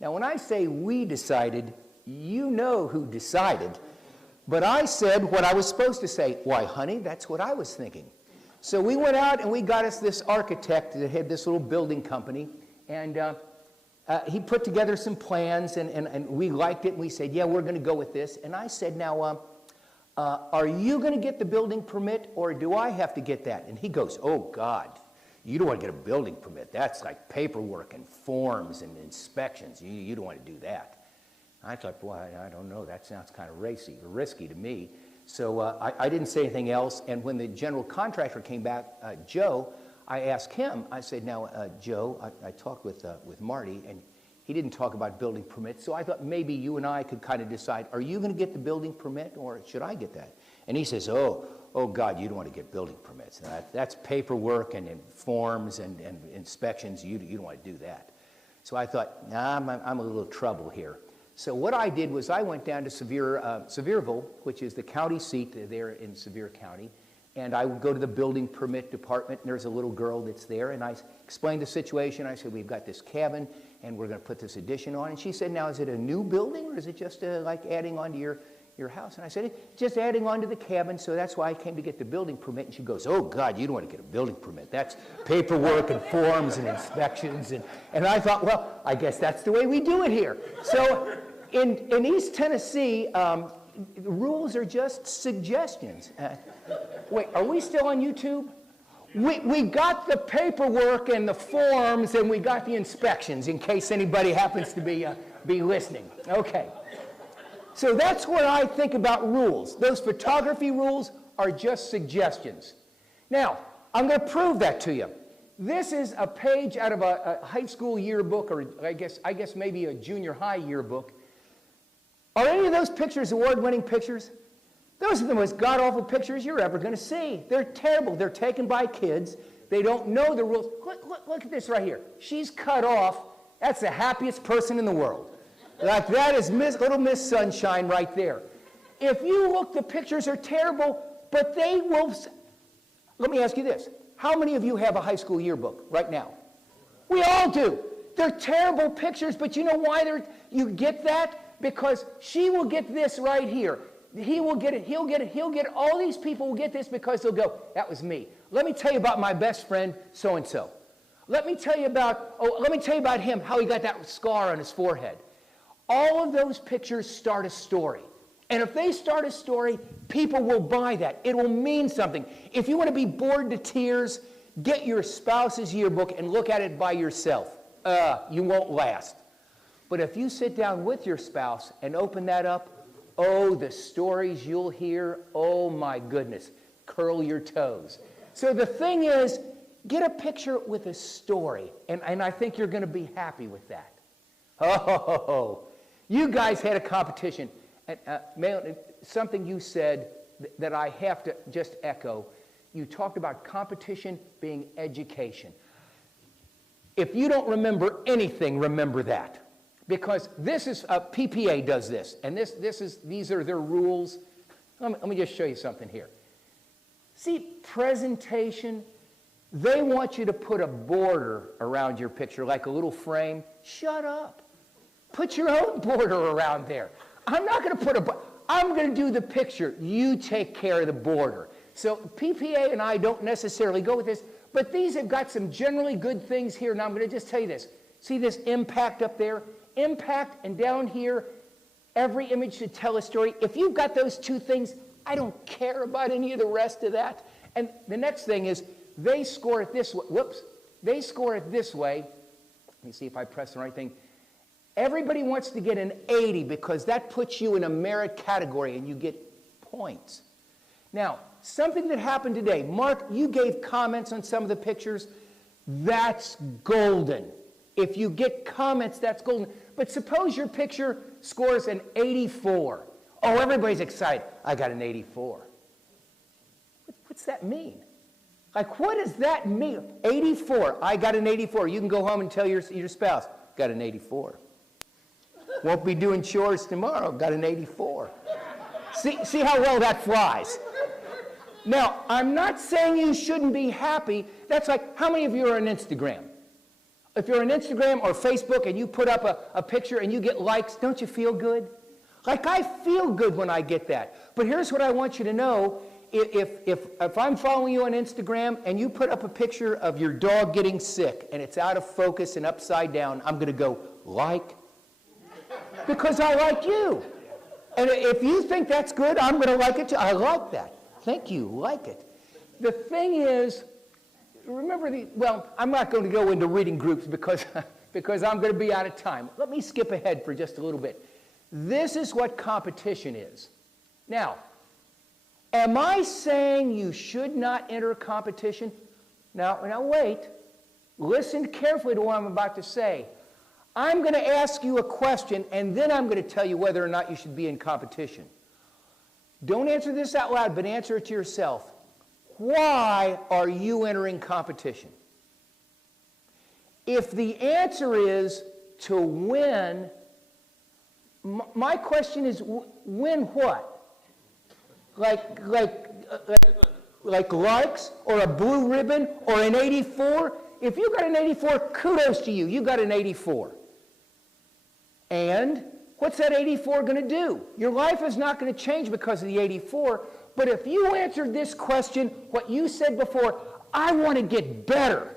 Now, when I say we decided, you know who decided. But I said what I was supposed to say. Why, honey, that's what I was thinking. So we went out and we got us this architect that had this little building company, and he put together some plans, and we liked it, and we said, yeah, we're going to go with this. And I said, now, are you going to get the building permit, or do I have to get that? And he goes, oh, God, you don't want to get a building permit. That's like paperwork and forms and inspections. You don't want to do that. I thought, boy, I don't know. That sounds kind of risky to me. So I didn't say anything else. And when the general contractor came back, Joe, I asked him, I said, now, Joe, I talked with Marty, and he didn't talk about building permits. So I thought maybe you and I could kind of decide, are you going to get the building permit, or should I get that? And he says, oh, God, you don't want to get building permits. That's paperwork and forms and inspections. You don't want to do that. So I thought, nah, I'm a little trouble here. So what I did was I went down to Sevierville, which is the county seat there in Sevier County, and I would go to the building permit department, and there's a little girl that's there, and I explained the situation. I said, we've got this cabin, and we're going to put this addition on. And she said, now, is it a new building, or is it just like adding on to your house? And I said, it's just adding on to the cabin, so that's why I came to get the building permit. And she goes, oh, God, you don't want to get a building permit. That's paperwork and forms and inspections. And I thought, well, I guess that's the way we do it here. So in East Tennessee, the rules are just suggestions. Wait, are we still on YouTube? We got the paperwork and the forms, and we got the inspections, in case anybody happens to be listening. Okay. So that's what I think about rules. Those photography rules are just suggestions. Now, I'm going to prove that to you. This is a page out of a high school yearbook, or I guess maybe a junior high yearbook. Are any of those pictures award-winning pictures? Those are the most god-awful pictures you're ever going to see. They're terrible. They're taken by kids. They don't know the rules. Look at this right here. She's cut off. That's the happiest person in the world. Like, that is little Miss Sunshine right there. If you look, the pictures are terrible, but they will. Let me ask you this. How many of you have a high school yearbook right now? We all do. They're terrible pictures, but you know why you get that? Because she will get this right here. He will get it. He'll get it. He'll get it. All these people will get this because they'll go, that was me. Let me tell you about my best friend, so-and-so. Let me tell you about him, how he got that scar on his forehead. All of those pictures start a story. And if they start a story, people will buy that. It will mean something. If you want to be bored to tears, get your spouse's yearbook and look at it by yourself. You won't last. But if you sit down with your spouse and open that up, oh, the stories you'll hear, oh my goodness, curl your toes. So the thing is, get a picture with a story, and I think you're going to be happy with that. Oh, you guys had a competition. And something you said that I have to just echo. You talked about competition being education. If you don't remember anything, remember that. Because this is, PPA does this, and these are their rules. Let me just show you something here. See, presentation, they want you to put a border around your picture, like a little frame. Shut up. Put your own border around there. I'm not going to I'm going to do the picture. You take care of the border. So PPA and I don't necessarily go with this, but these have got some generally good things here. Now I'm going to just tell you this. See this impact up there? Impact, and down here, every image should tell a story. If you've got those two things, I don't care about any of the rest of that. And the next thing is, they score it this way. Whoops. They score it this way. Let me see if I press the right thing. Everybody wants to get an 80 because that puts you in a merit category and you get points. Now, something that happened today. Mark, you gave comments on some of the pictures. That's golden. If you get comments, that's golden. But suppose your picture scores an 84. Oh, everybody's excited. I got an 84. What's that mean? Like, what does that mean? 84. I got an 84. You can go home and tell your spouse, got an 84. Won't be doing chores tomorrow. Got an 84. See how well that flies. Now, I'm not saying you shouldn't be happy. That's like, how many of you are on Instagram? If you're on Instagram or Facebook and you put up a picture and you get likes, don't you feel good? Like, I feel good when I get that. But here's what I want you to know. If I'm following you on Instagram and you put up a picture of your dog getting sick and it's out of focus and upside down, I'm going to go, like, because I like you. And if you think that's good, I'm going to like it too. I like that. Thank you. Like it. The thing is, remember well, I'm not going to go into reading groups because I'm going to be out of time. Let me skip ahead for just a little bit. This is what competition is. Now, am I saying you should not enter a competition? Now wait. Listen carefully to what I'm about to say. I'm going to ask you a question, and then I'm going to tell you whether or not you should be in competition. Don't answer this out loud, but answer it to yourself. Why are you entering competition? If the answer is to win, my question is, win what? Like likes or a blue ribbon or an 84? If you got an 84, kudos to you. You got an 84. And what's that 84 going to do? Your life is not going to change because of the 84. But if you answered this question, what you said before, I want to get better.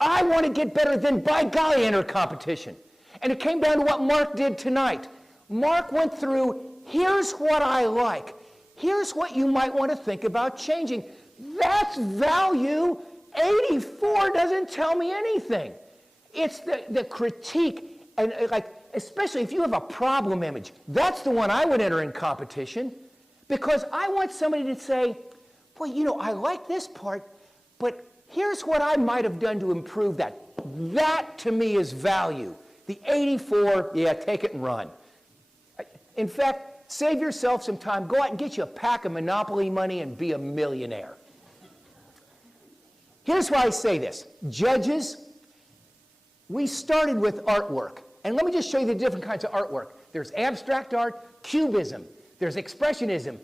I want to get better, then by golly, enter competition. And it came down to what Mark did tonight. Mark went through, here's what I like. Here's what you might want to think about changing. That's value. 84 doesn't tell me anything. It's the critique, and like, especially if you have a problem image. That's the one I would enter in competition, because I want somebody to say, well, you know, I like this part, but here's what I might have done to improve that. That, to me, is value. The 84, yeah, take it and run. In fact, save yourself some time. Go out and get you a pack of Monopoly money and be a millionaire. Here's why I say this. Judges, we started with artwork. And let me just show you the different kinds of artwork. There's abstract art, cubism. There's expressionism,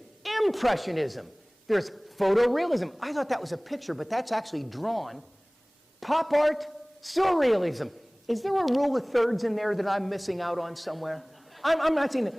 impressionism. There's photorealism. I thought that was a picture, but that's actually drawn. Pop art, surrealism. Is there a rule of thirds in there that I'm missing out on somewhere? I'm not saying that.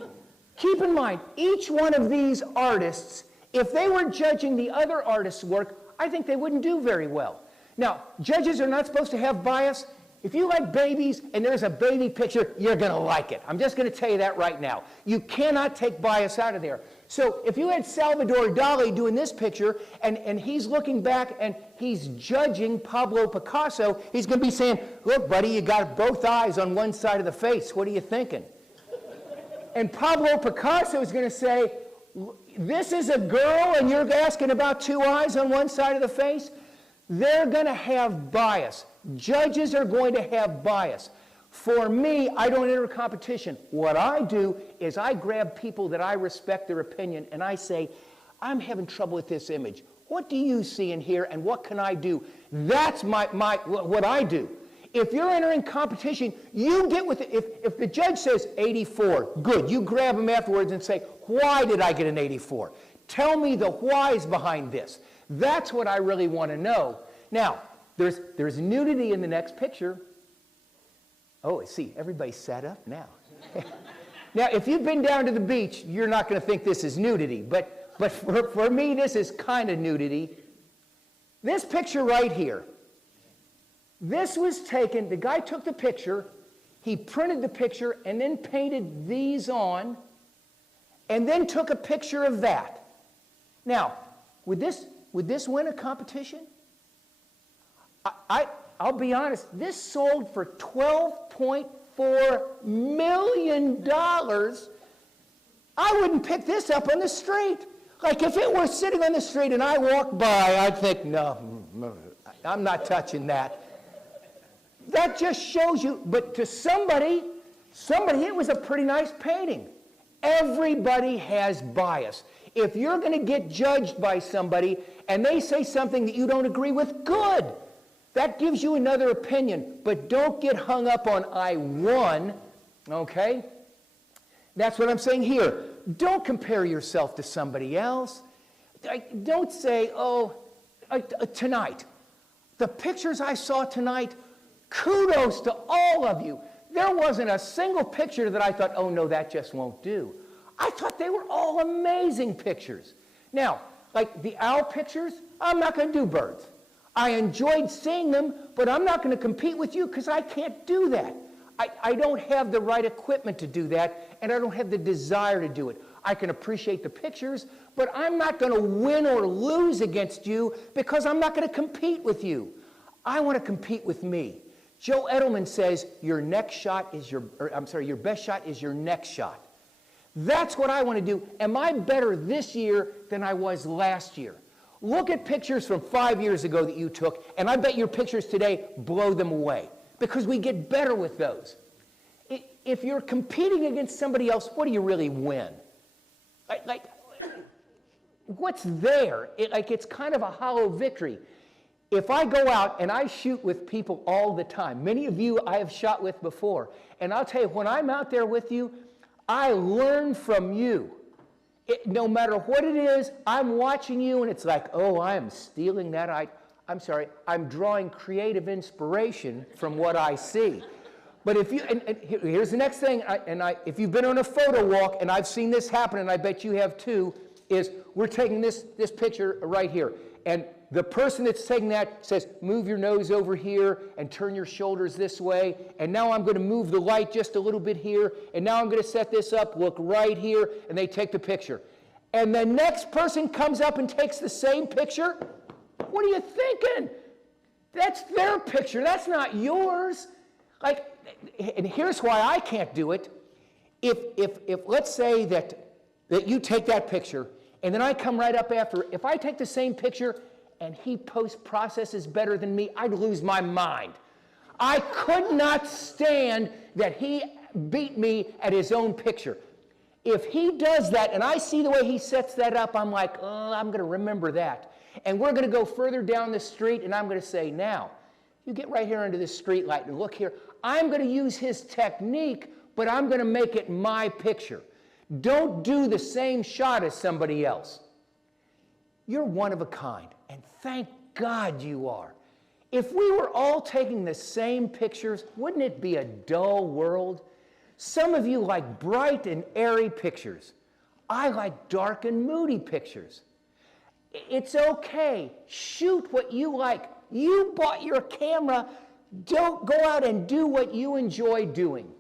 Keep in mind, each one of these artists, if they were judging the other artist's work, I think they wouldn't do very well. Now, judges are not supposed to have bias. If you like babies and there's a baby picture, you're going to like it. I'm just going to tell you that right now. You cannot take bias out of there. So if you had Salvador Dali doing this picture and he's looking back and he's judging Pablo Picasso, he's going to be saying, look, buddy, you got both eyes on one side of the face. What are you thinking? And Pablo Picasso is going to say, this is a girl and you're asking about two eyes on one side of the face? They're going to have bias. Judges are going to have bias. For me, I don't enter a competition. What I do is I grab people that I respect their opinion and I say, I'm having trouble with this image. What do you see in here and what can I do? That's what I do. If you're entering competition, you get with it. If the judge says 84, good. You grab them afterwards and say, why did I get an 84? Tell me the whys behind this. That's what I really want to know. Now, there's nudity in the next picture. Oh, I see, everybody's sat up now. Now, if you've been down to the beach, you're not going to think this is nudity, but for me, this is kind of nudity. This picture right here, this was taken, the guy took the picture, he printed the picture, and then painted these on, and then took a picture of that. Now, would this win a competition? I'll be honest, this sold for $12.4 million. I wouldn't pick this up on the street. Like if it were sitting on the street and I walked by, I'd think, no, I'm not touching that. That just shows you, but to somebody, it was a pretty nice painting. Everybody has bias. If you're going to get judged by somebody and they say something that you don't agree with, good. That gives you another opinion, but don't get hung up on I won, okay? That's what I'm saying here. Don't compare yourself to somebody else. Don't say, oh, tonight. The pictures I saw tonight, kudos to all of you. There wasn't a single picture that I thought, oh no, that just won't do. I thought they were all amazing pictures. Now, like the owl pictures, I'm not going to do birds. I enjoyed seeing them, but I'm not going to compete with you because I can't do that. I don't have the right equipment to do that, and I don't have the desire to do it. I can appreciate the pictures, but I'm not going to win or lose against you because I'm not going to compete with you. I want to compete with me. Joe Edelman says your best shot is your next shot. That's what I want to do. Am I better this year than I was last year? Look at pictures from 5 years ago that you took, and I bet your pictures today blow them away because we get better with those. If you're competing against somebody else, what do you really win? Like what's there? It's kind of a hollow victory. If I go out and I shoot with people all the time, many of you I have shot with before, and I'll tell you, when I'm out there with you, I learn from you. No matter what it is, I'm watching you and it's like, oh, I am stealing that. I'm drawing creative inspiration from what I see. But if you, and here's the next thing, if you've been on a photo walk, and I've seen this happen, and I bet you have too, is we're taking this picture right here. And the person that's taking that says, move your nose over here and turn your shoulders this way. And now I'm going to move the light just a little bit here. And now I'm going to set this up, look right here, and they take the picture. And the next person comes up and takes the same picture. What are you thinking? That's their picture. That's not yours. And here's why I can't do it. If let's say that you take that picture, and then I come right up after. If I take the same picture and he post-processes better than me, I'd lose my mind. I could not stand that he beat me at his own picture. If he does that and I see the way he sets that up, I'm like, oh, I'm going to remember that. And we're going to go further down the street, and I'm going to say, now, you get right here under this street light and look here. I'm going to use his technique, but I'm going to make it my picture. Don't do the same shot as somebody else. You're one of a kind, and thank God you are. If we were all taking the same pictures, wouldn't it be a dull world? Some of you like bright and airy pictures. I like dark and moody pictures. It's okay. Shoot what you like. You bought your camera. Don't go out and do what you enjoy doing.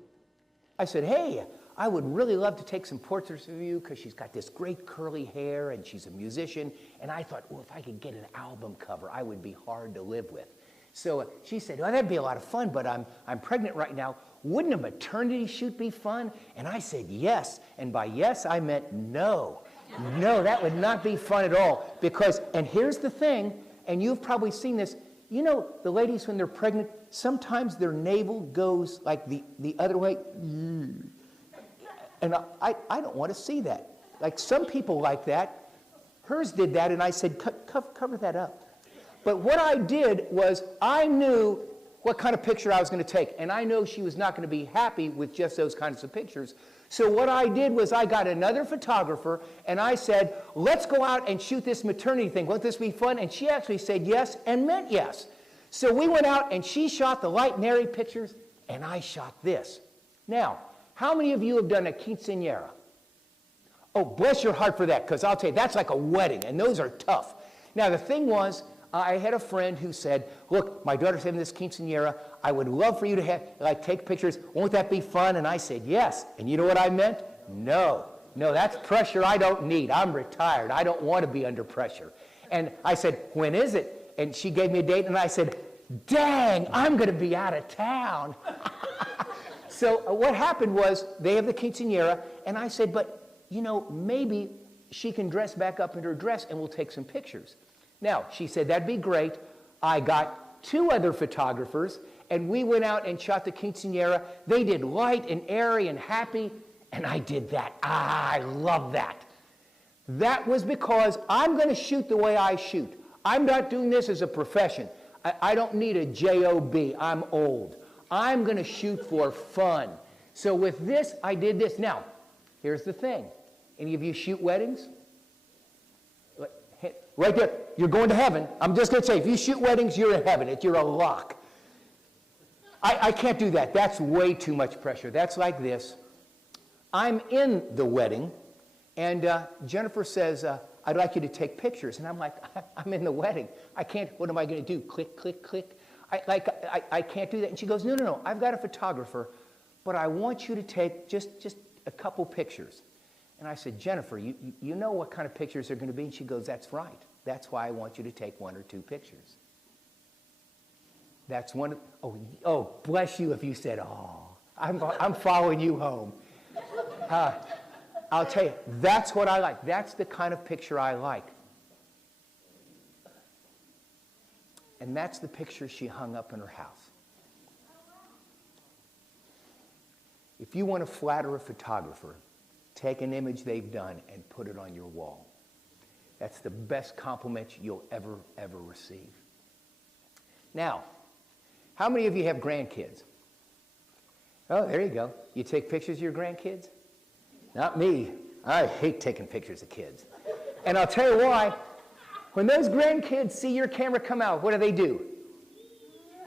I said, hey, I would really love to take some portraits of you because she's got this great curly hair and she's a musician. And I thought, well, if I could get an album cover, I would be hard to live with. So she said, well, that'd be a lot of fun, but I'm pregnant right now. Wouldn't a maternity shoot be fun? And I said, yes. And by yes, I meant no. No, that would not be fun at all. Because, and here's the thing, and you've probably seen this, you know, the ladies when they're pregnant, sometimes their navel goes like the other way. And I don't want to see that. Like some people like that. Hers did that, and I said, cover that up. But what I did was I knew what kind of picture I was going to take. And I know she was not going to be happy with just those kinds of pictures. So what I did was I got another photographer, and I said, let's go out and shoot this maternity thing. Won't this be fun? And she actually said yes and meant yes. So we went out, and she shot the light and airy pictures, and I shot this. Now, how many of you have done a quinceañera? Oh, bless your heart for that, because I'll tell you, that's like a wedding, and those are tough. Now, the thing was, I had a friend who said, look, my daughter's having this quinceañera. I would love for you to take pictures. Won't that be fun? And I said, yes. And you know what I meant? No. No, that's pressure I don't need. I'm retired. I don't want to be under pressure. And I said, when is it? And she gave me a date, and I said, dang, I'm going to be out of town. So what happened was they have the quinceañera, and I said, but, you know, maybe she can dress back up in her dress, and we'll take some pictures. Now, she said, that'd be great. I got 2 other photographers, and we went out and shot the quinceañera. They did light and airy and happy, and I did that. I love that. That was because I'm going to shoot the way I shoot. I'm not doing this as a profession. I don't need a job. I'm old. I'm going to shoot for fun. So with this, I did this. Now, here's the thing. Any of you shoot weddings? Right there, you're going to heaven. I'm just going to say, if you shoot weddings, you're in heaven. You're a lock. I can't do that. That's way too much pressure. That's like this. I'm in the wedding, and Jennifer says, I'd like you to take pictures. And I'm like, I'm in the wedding. I can't, what am I going to do? Click, click, click. I can't do that. And she goes, no, no, no, I've got a photographer, but I want you to take just a couple pictures. And I said, Jennifer, you know what kind of pictures they're going to be? And she goes, that's right. That's why I want you to take 1 or 2 pictures. That's one. Oh, bless you if you said, oh, I'm following you home. I'll tell you, that's what I like. That's the kind of picture I like. And that's the picture she hung up in her house. If you want to flatter a photographer, take an image they've done and put it on your wall. That's the best compliment you'll ever receive. Now, how many of you have grandkids? Oh, there you go. You take pictures of your grandkids? Not me. I hate taking pictures of kids. And I'll tell you why. When those grandkids see your camera come out, what do?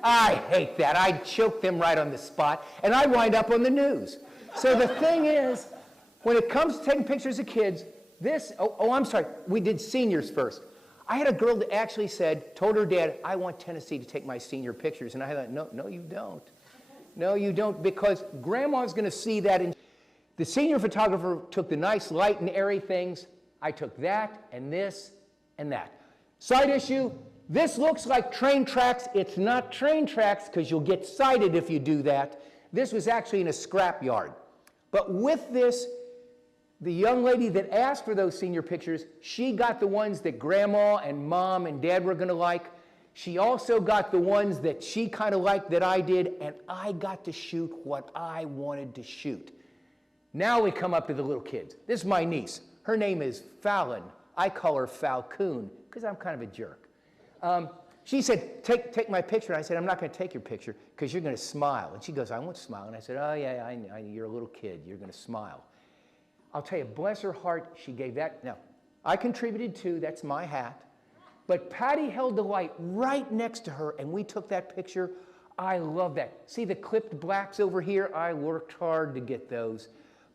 I hate that. I choke them right on the spot, and I wind up on the news. So the thing is, when it comes to taking pictures of kids, I'm sorry, we did seniors first. I had a girl that actually told her dad, I want Tennessee to take my senior pictures. And I thought, no, you don't. No, you don't, because grandma's going to see that. The senior photographer took the nice light and airy things. I took that and this and that. Side issue, this looks like train tracks. It's not train tracks because you'll get cited if you do that. This was actually in a scrap yard. But with this, the young lady that asked for those senior pictures, she got the ones that grandma and mom and dad were going to like. She also got the ones that she kind of liked that I did, and I got to shoot what I wanted to shoot. Now we come up to the little kids. This is my niece. Her name is Fallon. I call her Falcoon because I'm kind of a jerk. She said, take my picture. And I said, I'm not going to take your picture because you're going to smile. And she goes, I won't smile. And I said, oh, yeah, you're a little kid. You're going to smile. I'll tell you, bless her heart, she gave that. Now, I contributed too. That's my hat. But Patty held the light right next to her, and we took that picture. I love that. See the clipped blacks over here? I worked hard to get those.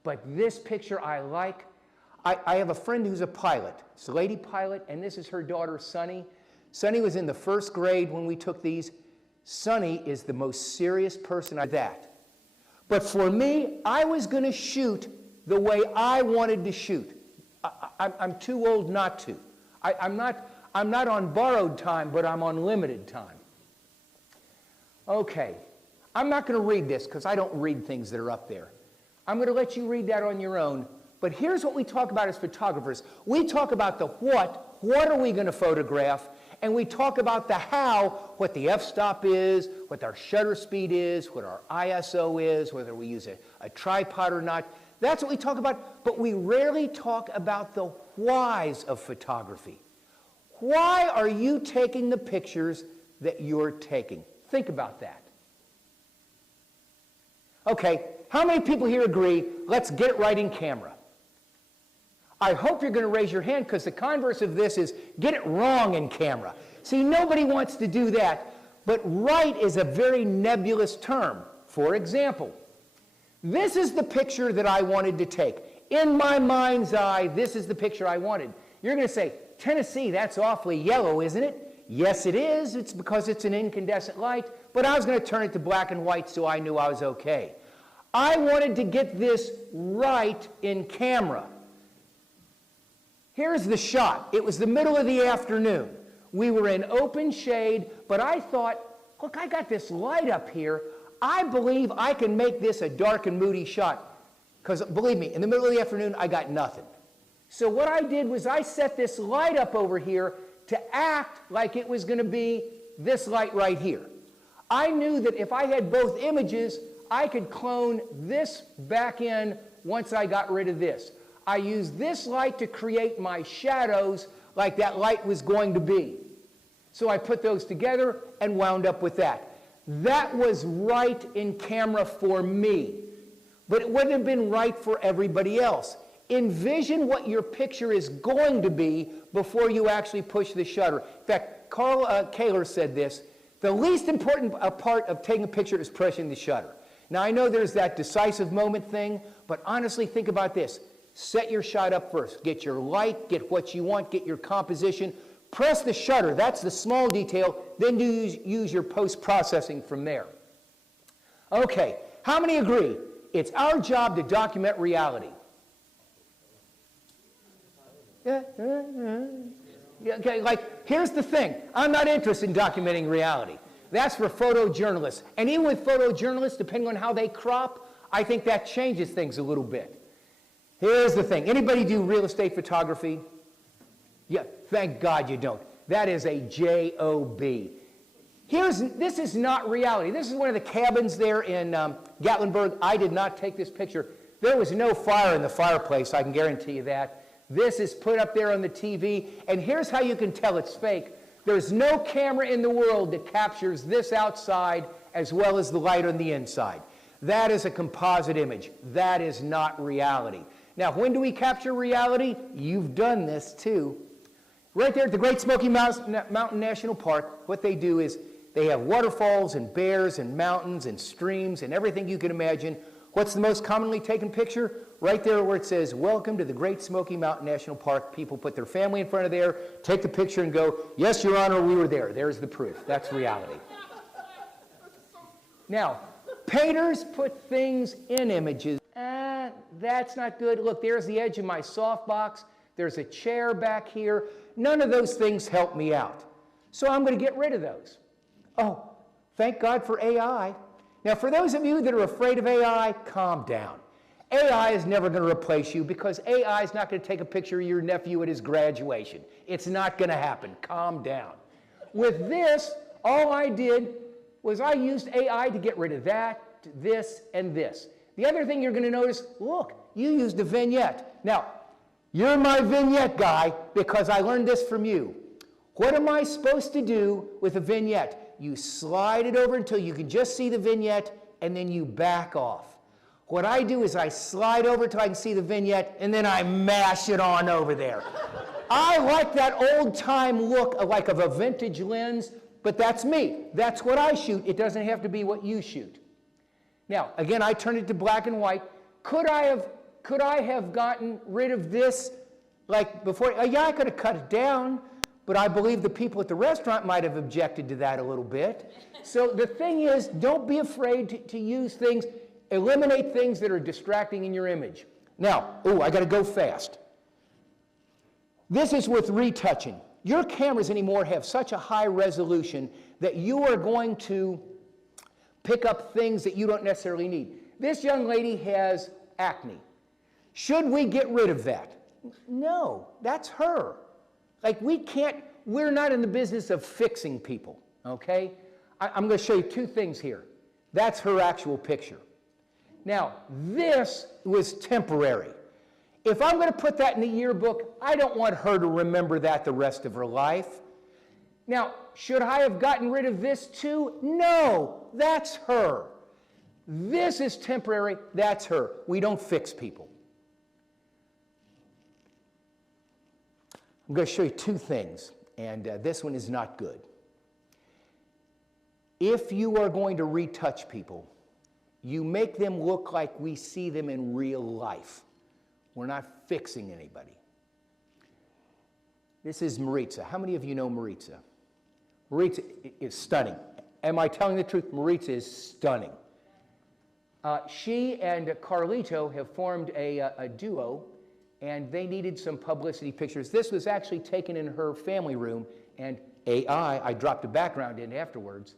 But this picture I like. I have a friend who's a pilot. It's a lady pilot, and this is her daughter, Sunny. Sunny was in the 1st grade when we took these. Sunny is the most serious person I that. But for me, I was going to shoot the way I wanted to shoot. I'm too old not to. I'm not on borrowed time, but I'm on limited time. Okay, I'm not going to read this because I don't read things that are up there. I'm going to let you read that on your own. But here's what we talk about as photographers. We talk about the what are we going to photograph, and we talk about the how, what the f-stop is, what our shutter speed is, what our ISO is, whether we use a tripod or not. That's what we talk about, but we rarely talk about the whys of photography. Why are you taking the pictures that you're taking? Think about that. Okay, how many people here agree, let's get it right in camera? I hope you're going to raise your hand because the converse of this is get it wrong in camera. See, nobody wants to do that, but right is a very nebulous term. For example, this is the picture that I wanted to take. In my mind's eye, this is the picture I wanted. You're going to say, Tennessee, that's awfully yellow, isn't it? Yes, it is. It's because it's an incandescent light, but I was going to turn it to black and white so I knew I was okay. I wanted to get this right in camera. Here's the shot. It was the middle of the afternoon. We were in open shade, but I thought, look, I got this light up here. I believe I can make this a dark and moody shot. Because believe me, in the middle of the afternoon, I got nothing. So what I did was I set this light up over here to act like it was going to be this light right here. I knew that if I had both images, I could clone this back in once I got rid of this. I used this light to create my shadows like that light was going to be. So I put those together and wound up with that. That was right in camera for me, but it wouldn't have been right for everybody else. Envision what your picture is going to be before you actually push the shutter. In fact, Carl Kahler said this, the least important part of taking a picture is pressing the shutter. Now I know there's that decisive moment thing, but honestly think about this. Set your shot up first. Get your light, get what you want, get your composition. Press the shutter, that's the small detail, then use your post-processing from there. Okay, how many agree? It's our job to document reality. Yeah, okay, like, here's the thing. I'm not interested in documenting reality. That's for photojournalists. And even with photojournalists, depending on how they crop, I think that changes things a little bit. Here's the thing. Anybody do real estate photography? Yeah, thank God you don't. That is a J-O-B. This is not reality. This is one of the cabins there in Gatlinburg. I did not take this picture. There was no fire in the fireplace, I can guarantee you that. This is put up there on the TV, and here's how you can tell it's fake. There's no camera in the world that captures this outside as well as the light on the inside. That is a composite image. That is not reality. Now, when do we reality? You've done this too. Right there at the Great Smoky Mountain National Park, what they do is they have waterfalls and bears and mountains and streams and everything you can imagine. What's the most commonly taken picture? Right there where it says, welcome to the Great Smoky Mountain National Park. People put their family in front of there, take the picture and go, yes, Your Honor, we were there. There's the proof. That's reality. Now, painters put things in images. That's not good. Look, there's the edge of my softbox. There's a chair back here. None of those things help me out. So I'm going to get rid of those. Oh, thank God for AI. Now, for those of you that are afraid of AI, calm down. AI is never going to replace you because AI is not going to take a picture of your nephew at his graduation. It's not going to happen. Calm down. With this, all I did was I used AI to get rid of that, this, and this. The other thing you're going to notice, look, you used a vignette. Now, you're my vignette guy because I learned this from you. What am I supposed to do with a vignette? You slide it over until you can just see the vignette, and then you back off. What I do is I slide over till I can see the vignette, and then I mash it on over there. I like that old-time look like of a vintage lens, but that's me. That's what I shoot. It doesn't have to be what you shoot. Now, again, I turned it to black and white. Could I have gotten rid of this like before? Yeah, I could have cut it down, but I believe the people at the restaurant might have objected to that a little bit. So the thing is, don't be afraid to use things. Eliminate things that are distracting in your image. Now, I got to go fast. This is with retouching. Your cameras anymore have such a high resolution that you are going to pick up things that you don't necessarily need. This young lady has acne. Should we get rid of that? No, that's her. Like we're not in the business of fixing people, okay? I'm going to show you two things here. That's her actual picture. Now, this was temporary. If I'm going to put that in the yearbook, I don't want her to remember that the rest of her life. Now, should I have gotten rid of this too? No, that's her. This is temporary. That's her. We don't fix people. I'm going to show you two things, and this one is not good. If you are going to retouch people, you make them look like we see them in real life. We're not fixing anybody. This is Maritza. How many of you know Maritza? Maritza is stunning. Am I telling the truth? Maritza is stunning. She and Carlito have formed a duo, and they needed some publicity pictures. This was actually taken in her family room, and I dropped a background in afterwards,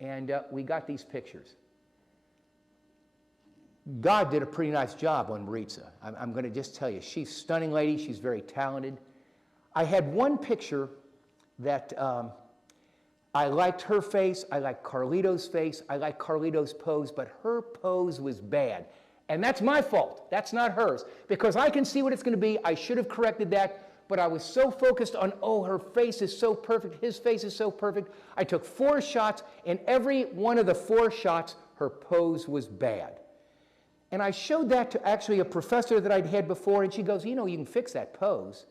and we got these pictures. God did a pretty nice job on Maritza. I'm going to just tell you, she's a stunning lady. She's very talented. I had one picture that I liked her face. I liked Carlito's face. I liked Carlito's pose, but her pose was bad. And that's my fault. That's not hers. Because I can see what it's going to be. I should have corrected that. But I was so focused on, oh, her face is so perfect. His face is so perfect. I took 4 shots, and every one of the 4 shots, her pose was bad. And I showed that to actually a professor that I'd had before, and she goes, you know, you can fix that pose.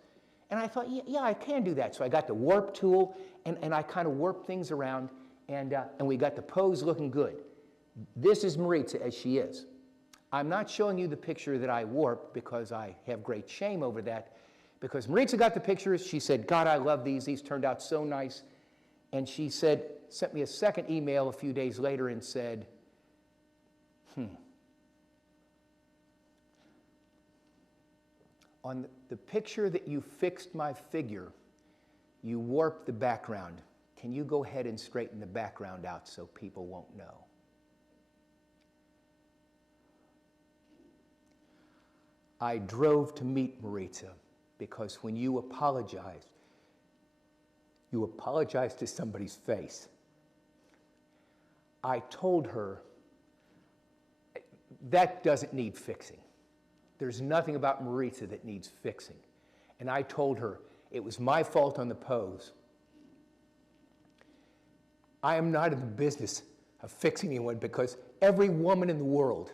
And I thought, yeah, I can do that. So I got the warp tool, and I kind of warped things around, and we got the pose looking good. This is Maritza as she is. I'm not showing you the picture that I warped because I have great shame over that, because Maritza got the pictures. She said, God, I love these. These turned out so nice. And she said, sent me a second email a few days later and said, on the picture that you fixed my figure, you warped the background. Can you go ahead and straighten the background out so people won't know? I drove to meet Maritza because when you apologized to somebody's face. I told her that doesn't need fixing. There's nothing about Maritza that needs fixing. And I told her it was my fault on the pose. I am not in the business of fixing anyone because every woman in the world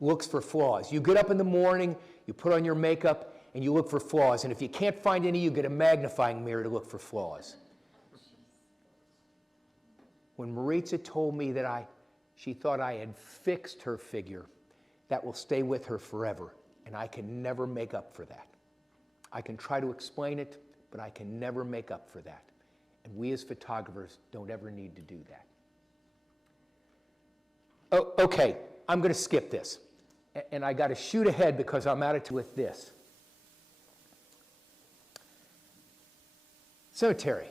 looks for flaws. You get up in the morning, you put on your makeup, and you look for flaws. And if you can't find any, you get a magnifying mirror to look for flaws. When Maritza told me that she thought I had fixed her figure, that will stay with her forever. And I can never make up for that. I can try to explain it, but I can never make up for that. And we as photographers don't ever need to do that. Oh, okay, I'm going to skip this. And I got to shoot ahead because I'm at it with this. Cemetery.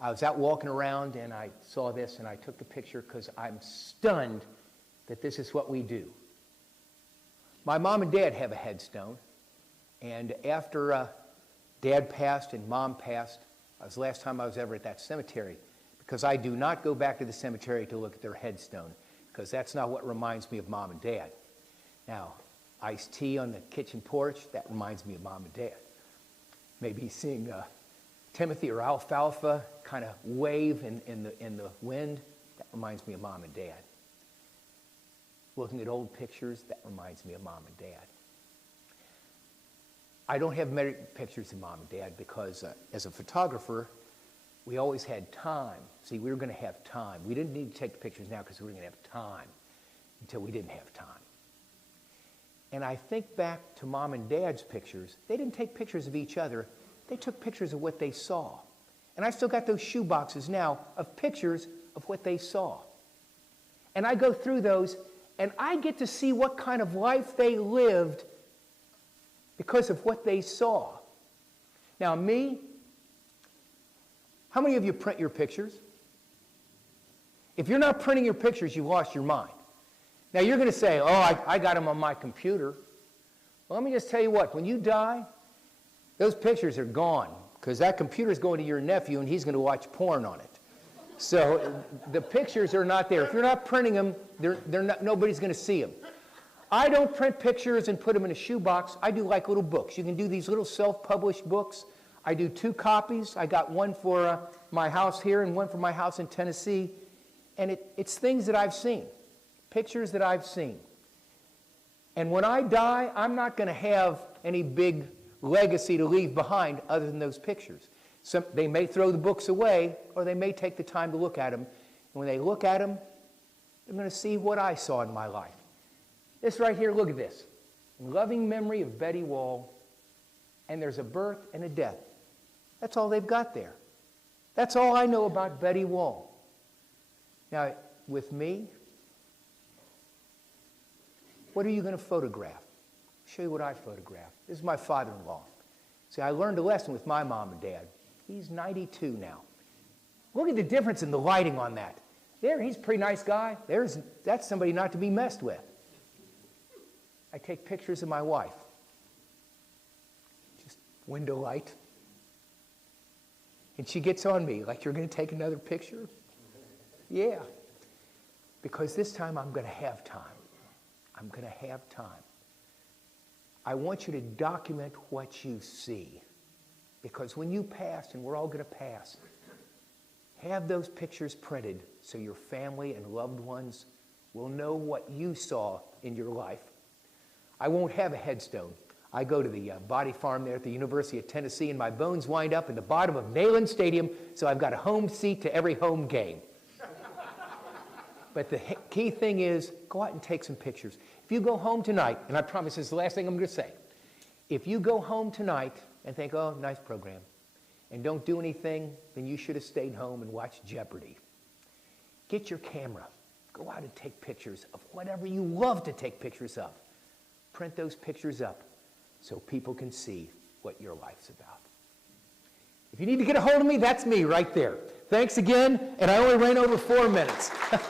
I was out walking around and I saw this and I took the picture because I'm stunned that this is what we do. My mom and dad have a headstone, and after Dad passed and Mom passed, that was the last time I was ever at that cemetery, because I do not go back to the cemetery to look at their headstone, because that's not what reminds me of Mom and Dad. Now, iced tea on the kitchen porch, that reminds me of Mom and Dad. Maybe seeing Timothy or Alfalfa kind of wave in the wind, that reminds me of Mom and Dad. Looking at old pictures, that reminds me of Mom and Dad. I don't have many pictures of Mom and Dad because as a photographer, we always had time. See, we were going to have time. We didn't need to take the pictures now because we were going to have time until we didn't have time. And I think back to Mom and Dad's pictures. They didn't take pictures of each other. They took pictures of what they saw. And I still got those shoe boxes now of pictures of what they saw. And I go through those, and I get to see what kind of life they lived because of what they saw. Now, me, how many of you print your pictures? If you're not printing your pictures, you lost your mind. Now, you're going to say, oh, I got them on my computer. Well, let me just tell you what, when you die, those pictures are gone because that computer's going to your nephew and he's going to watch porn on it. So the pictures are not there. If you're not printing them, nobody's going to see them. I don't print pictures and put them in a shoebox. I do like little books. You can do these little self-published books. I do 2 copies. I got one for my house here and one for my house in Tennessee. And it's things that I've seen. pictures that I've seen. And when I die, I'm not going to have any big legacy to leave behind other than those pictures. They may throw the books away, or they may take the time to look at them. And when they look at them, they're going to see what I saw in my life. This right here, look at this. In loving memory of Betty Wall, and there's a birth and a death. That's all they've got there. That's all I know about Betty Wall. Now, with me, what are you going to photograph? I'll show you what I photographed. This is my father-in-law. See, I learned a lesson with my mom and dad. He's 92 now. Look at the difference in the lighting on that. There, he's a pretty nice guy. That's somebody not to be messed with. I take pictures of my wife. Just window light. And she gets on me, like, you're going to take another picture? Yeah. Because this time I'm going to have time. I'm going to have time. I want you to document what you see. Because when you pass, and we're all going to pass, have those pictures printed so your family and loved ones will know what you saw in your life. I won't have a headstone. I go to the body farm there at the University of Tennessee, and my bones wind up in the bottom of Neyland Stadium, so I've got a home seat to every home game. But the key thing is, go out and take some pictures. If you go home tonight, and I promise this is the last thing I'm going to say, if you go home tonight and think, oh, nice program, and don't do anything, then you should have stayed home and watched Jeopardy. Get your camera. Go out and take pictures of whatever you love to take pictures of. Print those pictures up so people can see what your life's about. If you need to get a hold of me, that's me right there. Thanks again, and I only ran over 4 minutes. There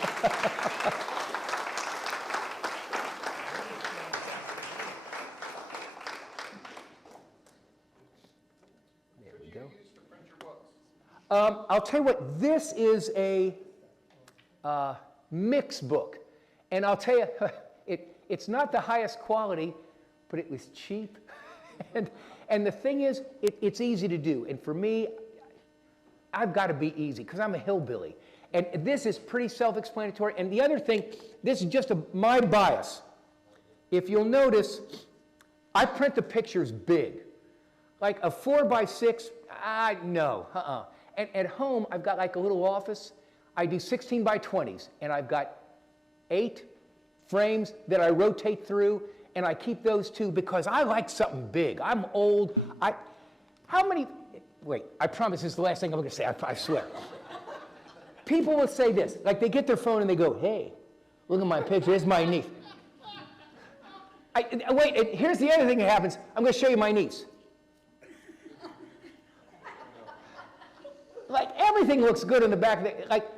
we go. I'll tell you what, this is a mix book. And I'll tell you, it's not the highest quality, but it was cheap. and the thing is, it's easy to do. And for me, I've got to be easy because I'm a hillbilly. And this is pretty self-explanatory. And the other thing, this is just my bias. If you'll notice, I print the pictures big. Like a 4x6, no. And at home, I've got like a little office. I do 16 by 20s, and I've got 8 frames that I rotate through, and I keep those too because I like something big. I'm old. Wait, I promise this is the last thing I'm going to say, I swear. People will say this, like they get their phone and they go, hey, look at my picture, here's my niece. Wait, here's the other thing that happens. I'm going to show you my niece. Like everything looks good in the back of it. Like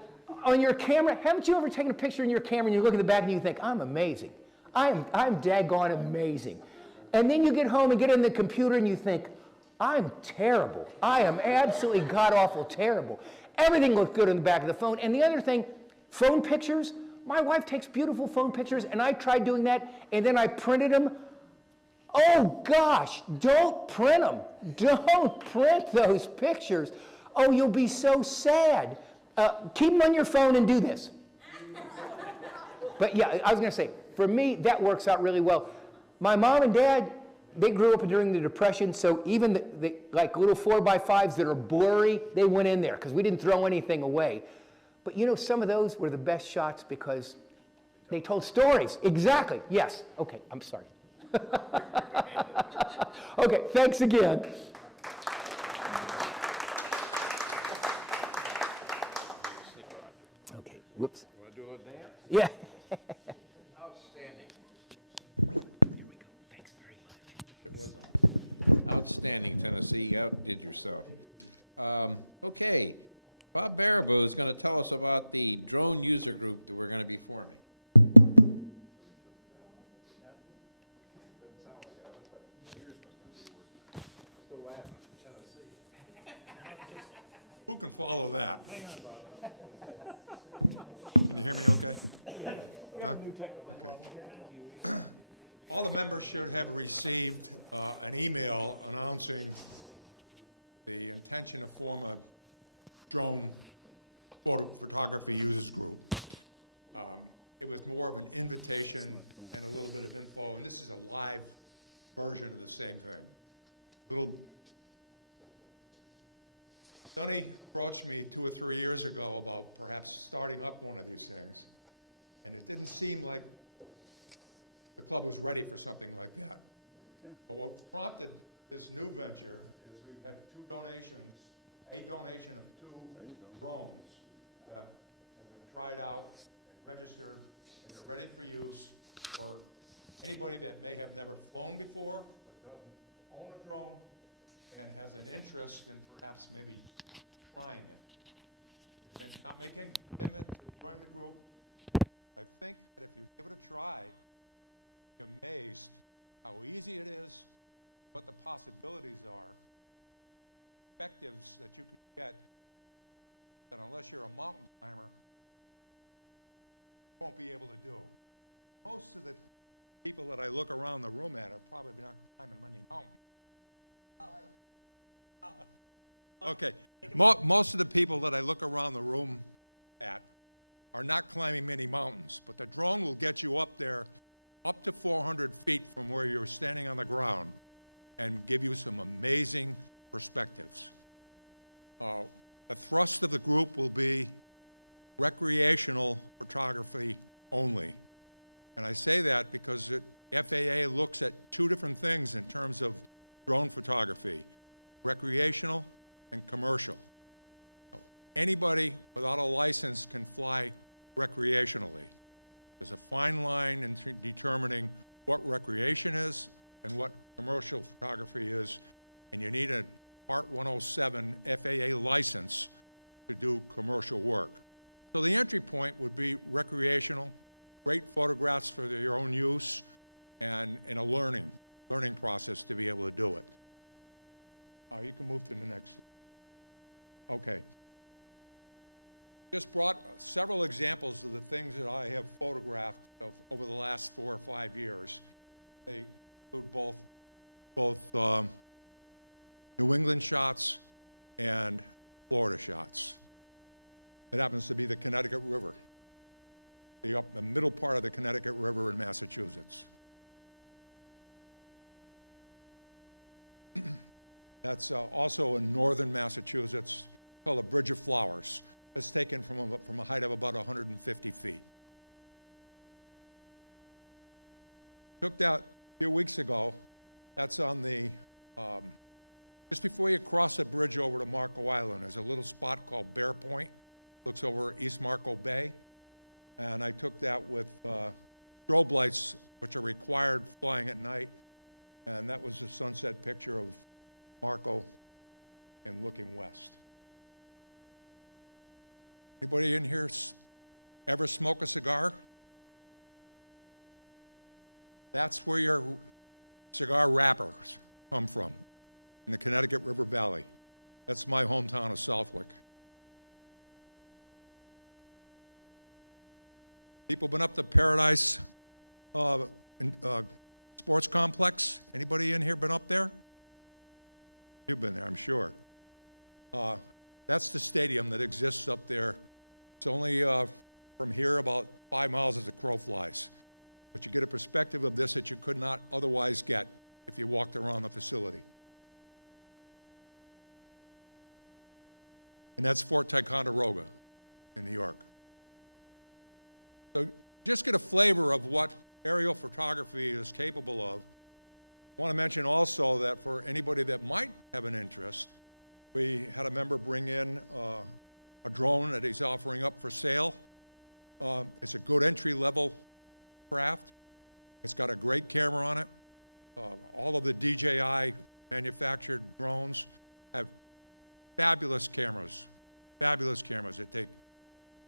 on your camera, haven't you ever taken a picture in your camera and you look at the back and you think, I'm amazing. I'm daggone amazing. And then you get home and get in the computer and you think, I'm terrible. I am absolutely god-awful terrible. Everything looks good in the back of the phone. And the other thing, phone pictures, my wife takes beautiful phone pictures, and I tried doing that, and then I printed them. Oh, gosh, don't print them. Don't print those pictures. Oh, you'll be so sad. Keep them on your phone and do this. But yeah, I was going to say, for me, that works out really well. My mom and dad, they grew up during the Depression, so even the like little 4x5s that are blurry, they went in there because we didn't throw anything away. But you know, some of those were the best shots because they told stories. Exactly. Yes. Okay, I'm sorry. Okay, thanks again. Okay, whoops. Want to do a dance? Yeah. Outstanding. Here we go. Thanks very much. It was outstanding, Tennessee. You outdid yourself. Okay. Bob Baraboo is going to tell us about the drone user group that we're going to be forming. Who can follow that? Can you hear me okay? Huh? Okay. All the members should have received an email announcing the intention to form a drone photography users group. it was more of an invitation and a little bit of info, and this is a live version of the same thing. Sonny approached me 2 or 3 years ago about perhaps starting up one of these things, and it didn't seem like the club was ready for something like that. But what prompted this new venture is we had 2 donations, a donation of 2 drones that have been tried out, registered, and they're ready for use for anybody that may have never flown before, but doesn't own a drone, and has an interest in perhaps maybe trying it. And not making a commitment to join the group. I think that if you give it a try, you're amazed how easy it is, what the possibilities are, perspectives that you could get that unless you're a mountain climber, you won't be able to do. Most of the people that I look around the room at are probably not climbing many mountains. Okay, most of the people that I look around the room at are not climbing many mountains, but the drone will get you up there, up to 400 feet from where you're standing on the ground, and give you some amazing perspectives. The thrust of the group will be recreational photography only. And I say that because the FAA looks at 2 different things in terms of drone photography, recreational and commercial. Anybody without a license can fly recreationally. There's a fine line in determining what recreation is and what commercial photography is, and you need a Part 107 FAA license to do commercial work. So the entry point would be recreational, great photographs for your own use, and a learning process to be able to do it. You can move to the next. Okay. Just brought several examples of the things that I have photographed over the last 4 or 5 years. They include both New England shots and Florida shots. It happens to be the Connecticut River, the middle part of the Connecticut River in Massachusetts. That's also in northern Massachusetts, called the Bridge of Flowers. It's taken from a height of about 150 feet. Took that a few weeks ago. That's on the, just before you cross the bridge over to Marco Island, there's a little spot called Bear Point. Looks over East Marco Bay. And I took that with strobe lights, which are required flying at night. And that was a sunset picture of Marco and looking west. Anybody in here ever smoke a cigar? That's where your cigar wrappers come from, in the Connecticut River Valley. That's my hometown of Southwick. People been up to Paradise Sports Complex? Anybody in here been up there? You've been there, I'm sure. That's the stadium that exists up there. It's only from here about 5 miles as the crow flies. But you get a perspective of this that you could not otherwise get if you walked around the facility. And that's Fort Ticonderoga in New York. So just get a flavor of what aerial photography is capable of. I want to mention also that for anybody that might have an interest, we had a member bring in a drone that he's offering up for sale. It's a good entry-level craft. It's got a great camera on it. All of the DJI manufactured drones have fabulous cameras. Fabulous cameras. They take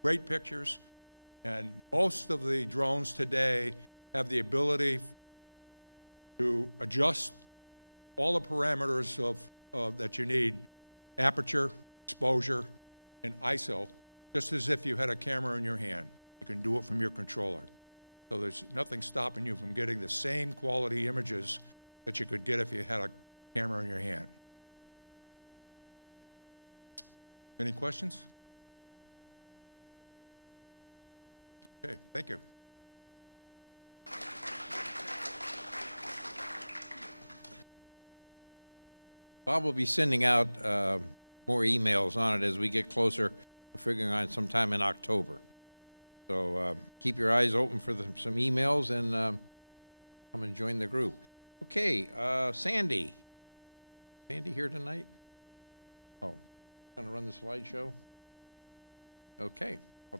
great pictures, and most of the drones today have the ability to adjust all the parameters of that you need: aperture, exposure, and ISO, just as if you had a camera in your hand. You can do it from your controller. So there's nothing stopping you from getting the same quality images that you could get if you had a camera in your hand. Any questions? Okay, thank you. Bob will be sending out more emails on it as we get closer. We're figuring on sometime in October. So keep your eyes open for some emails and come and join the group. Okay, Sandy. Sandy here tonight? Oh, gonna run the slideshow? Okay. I'll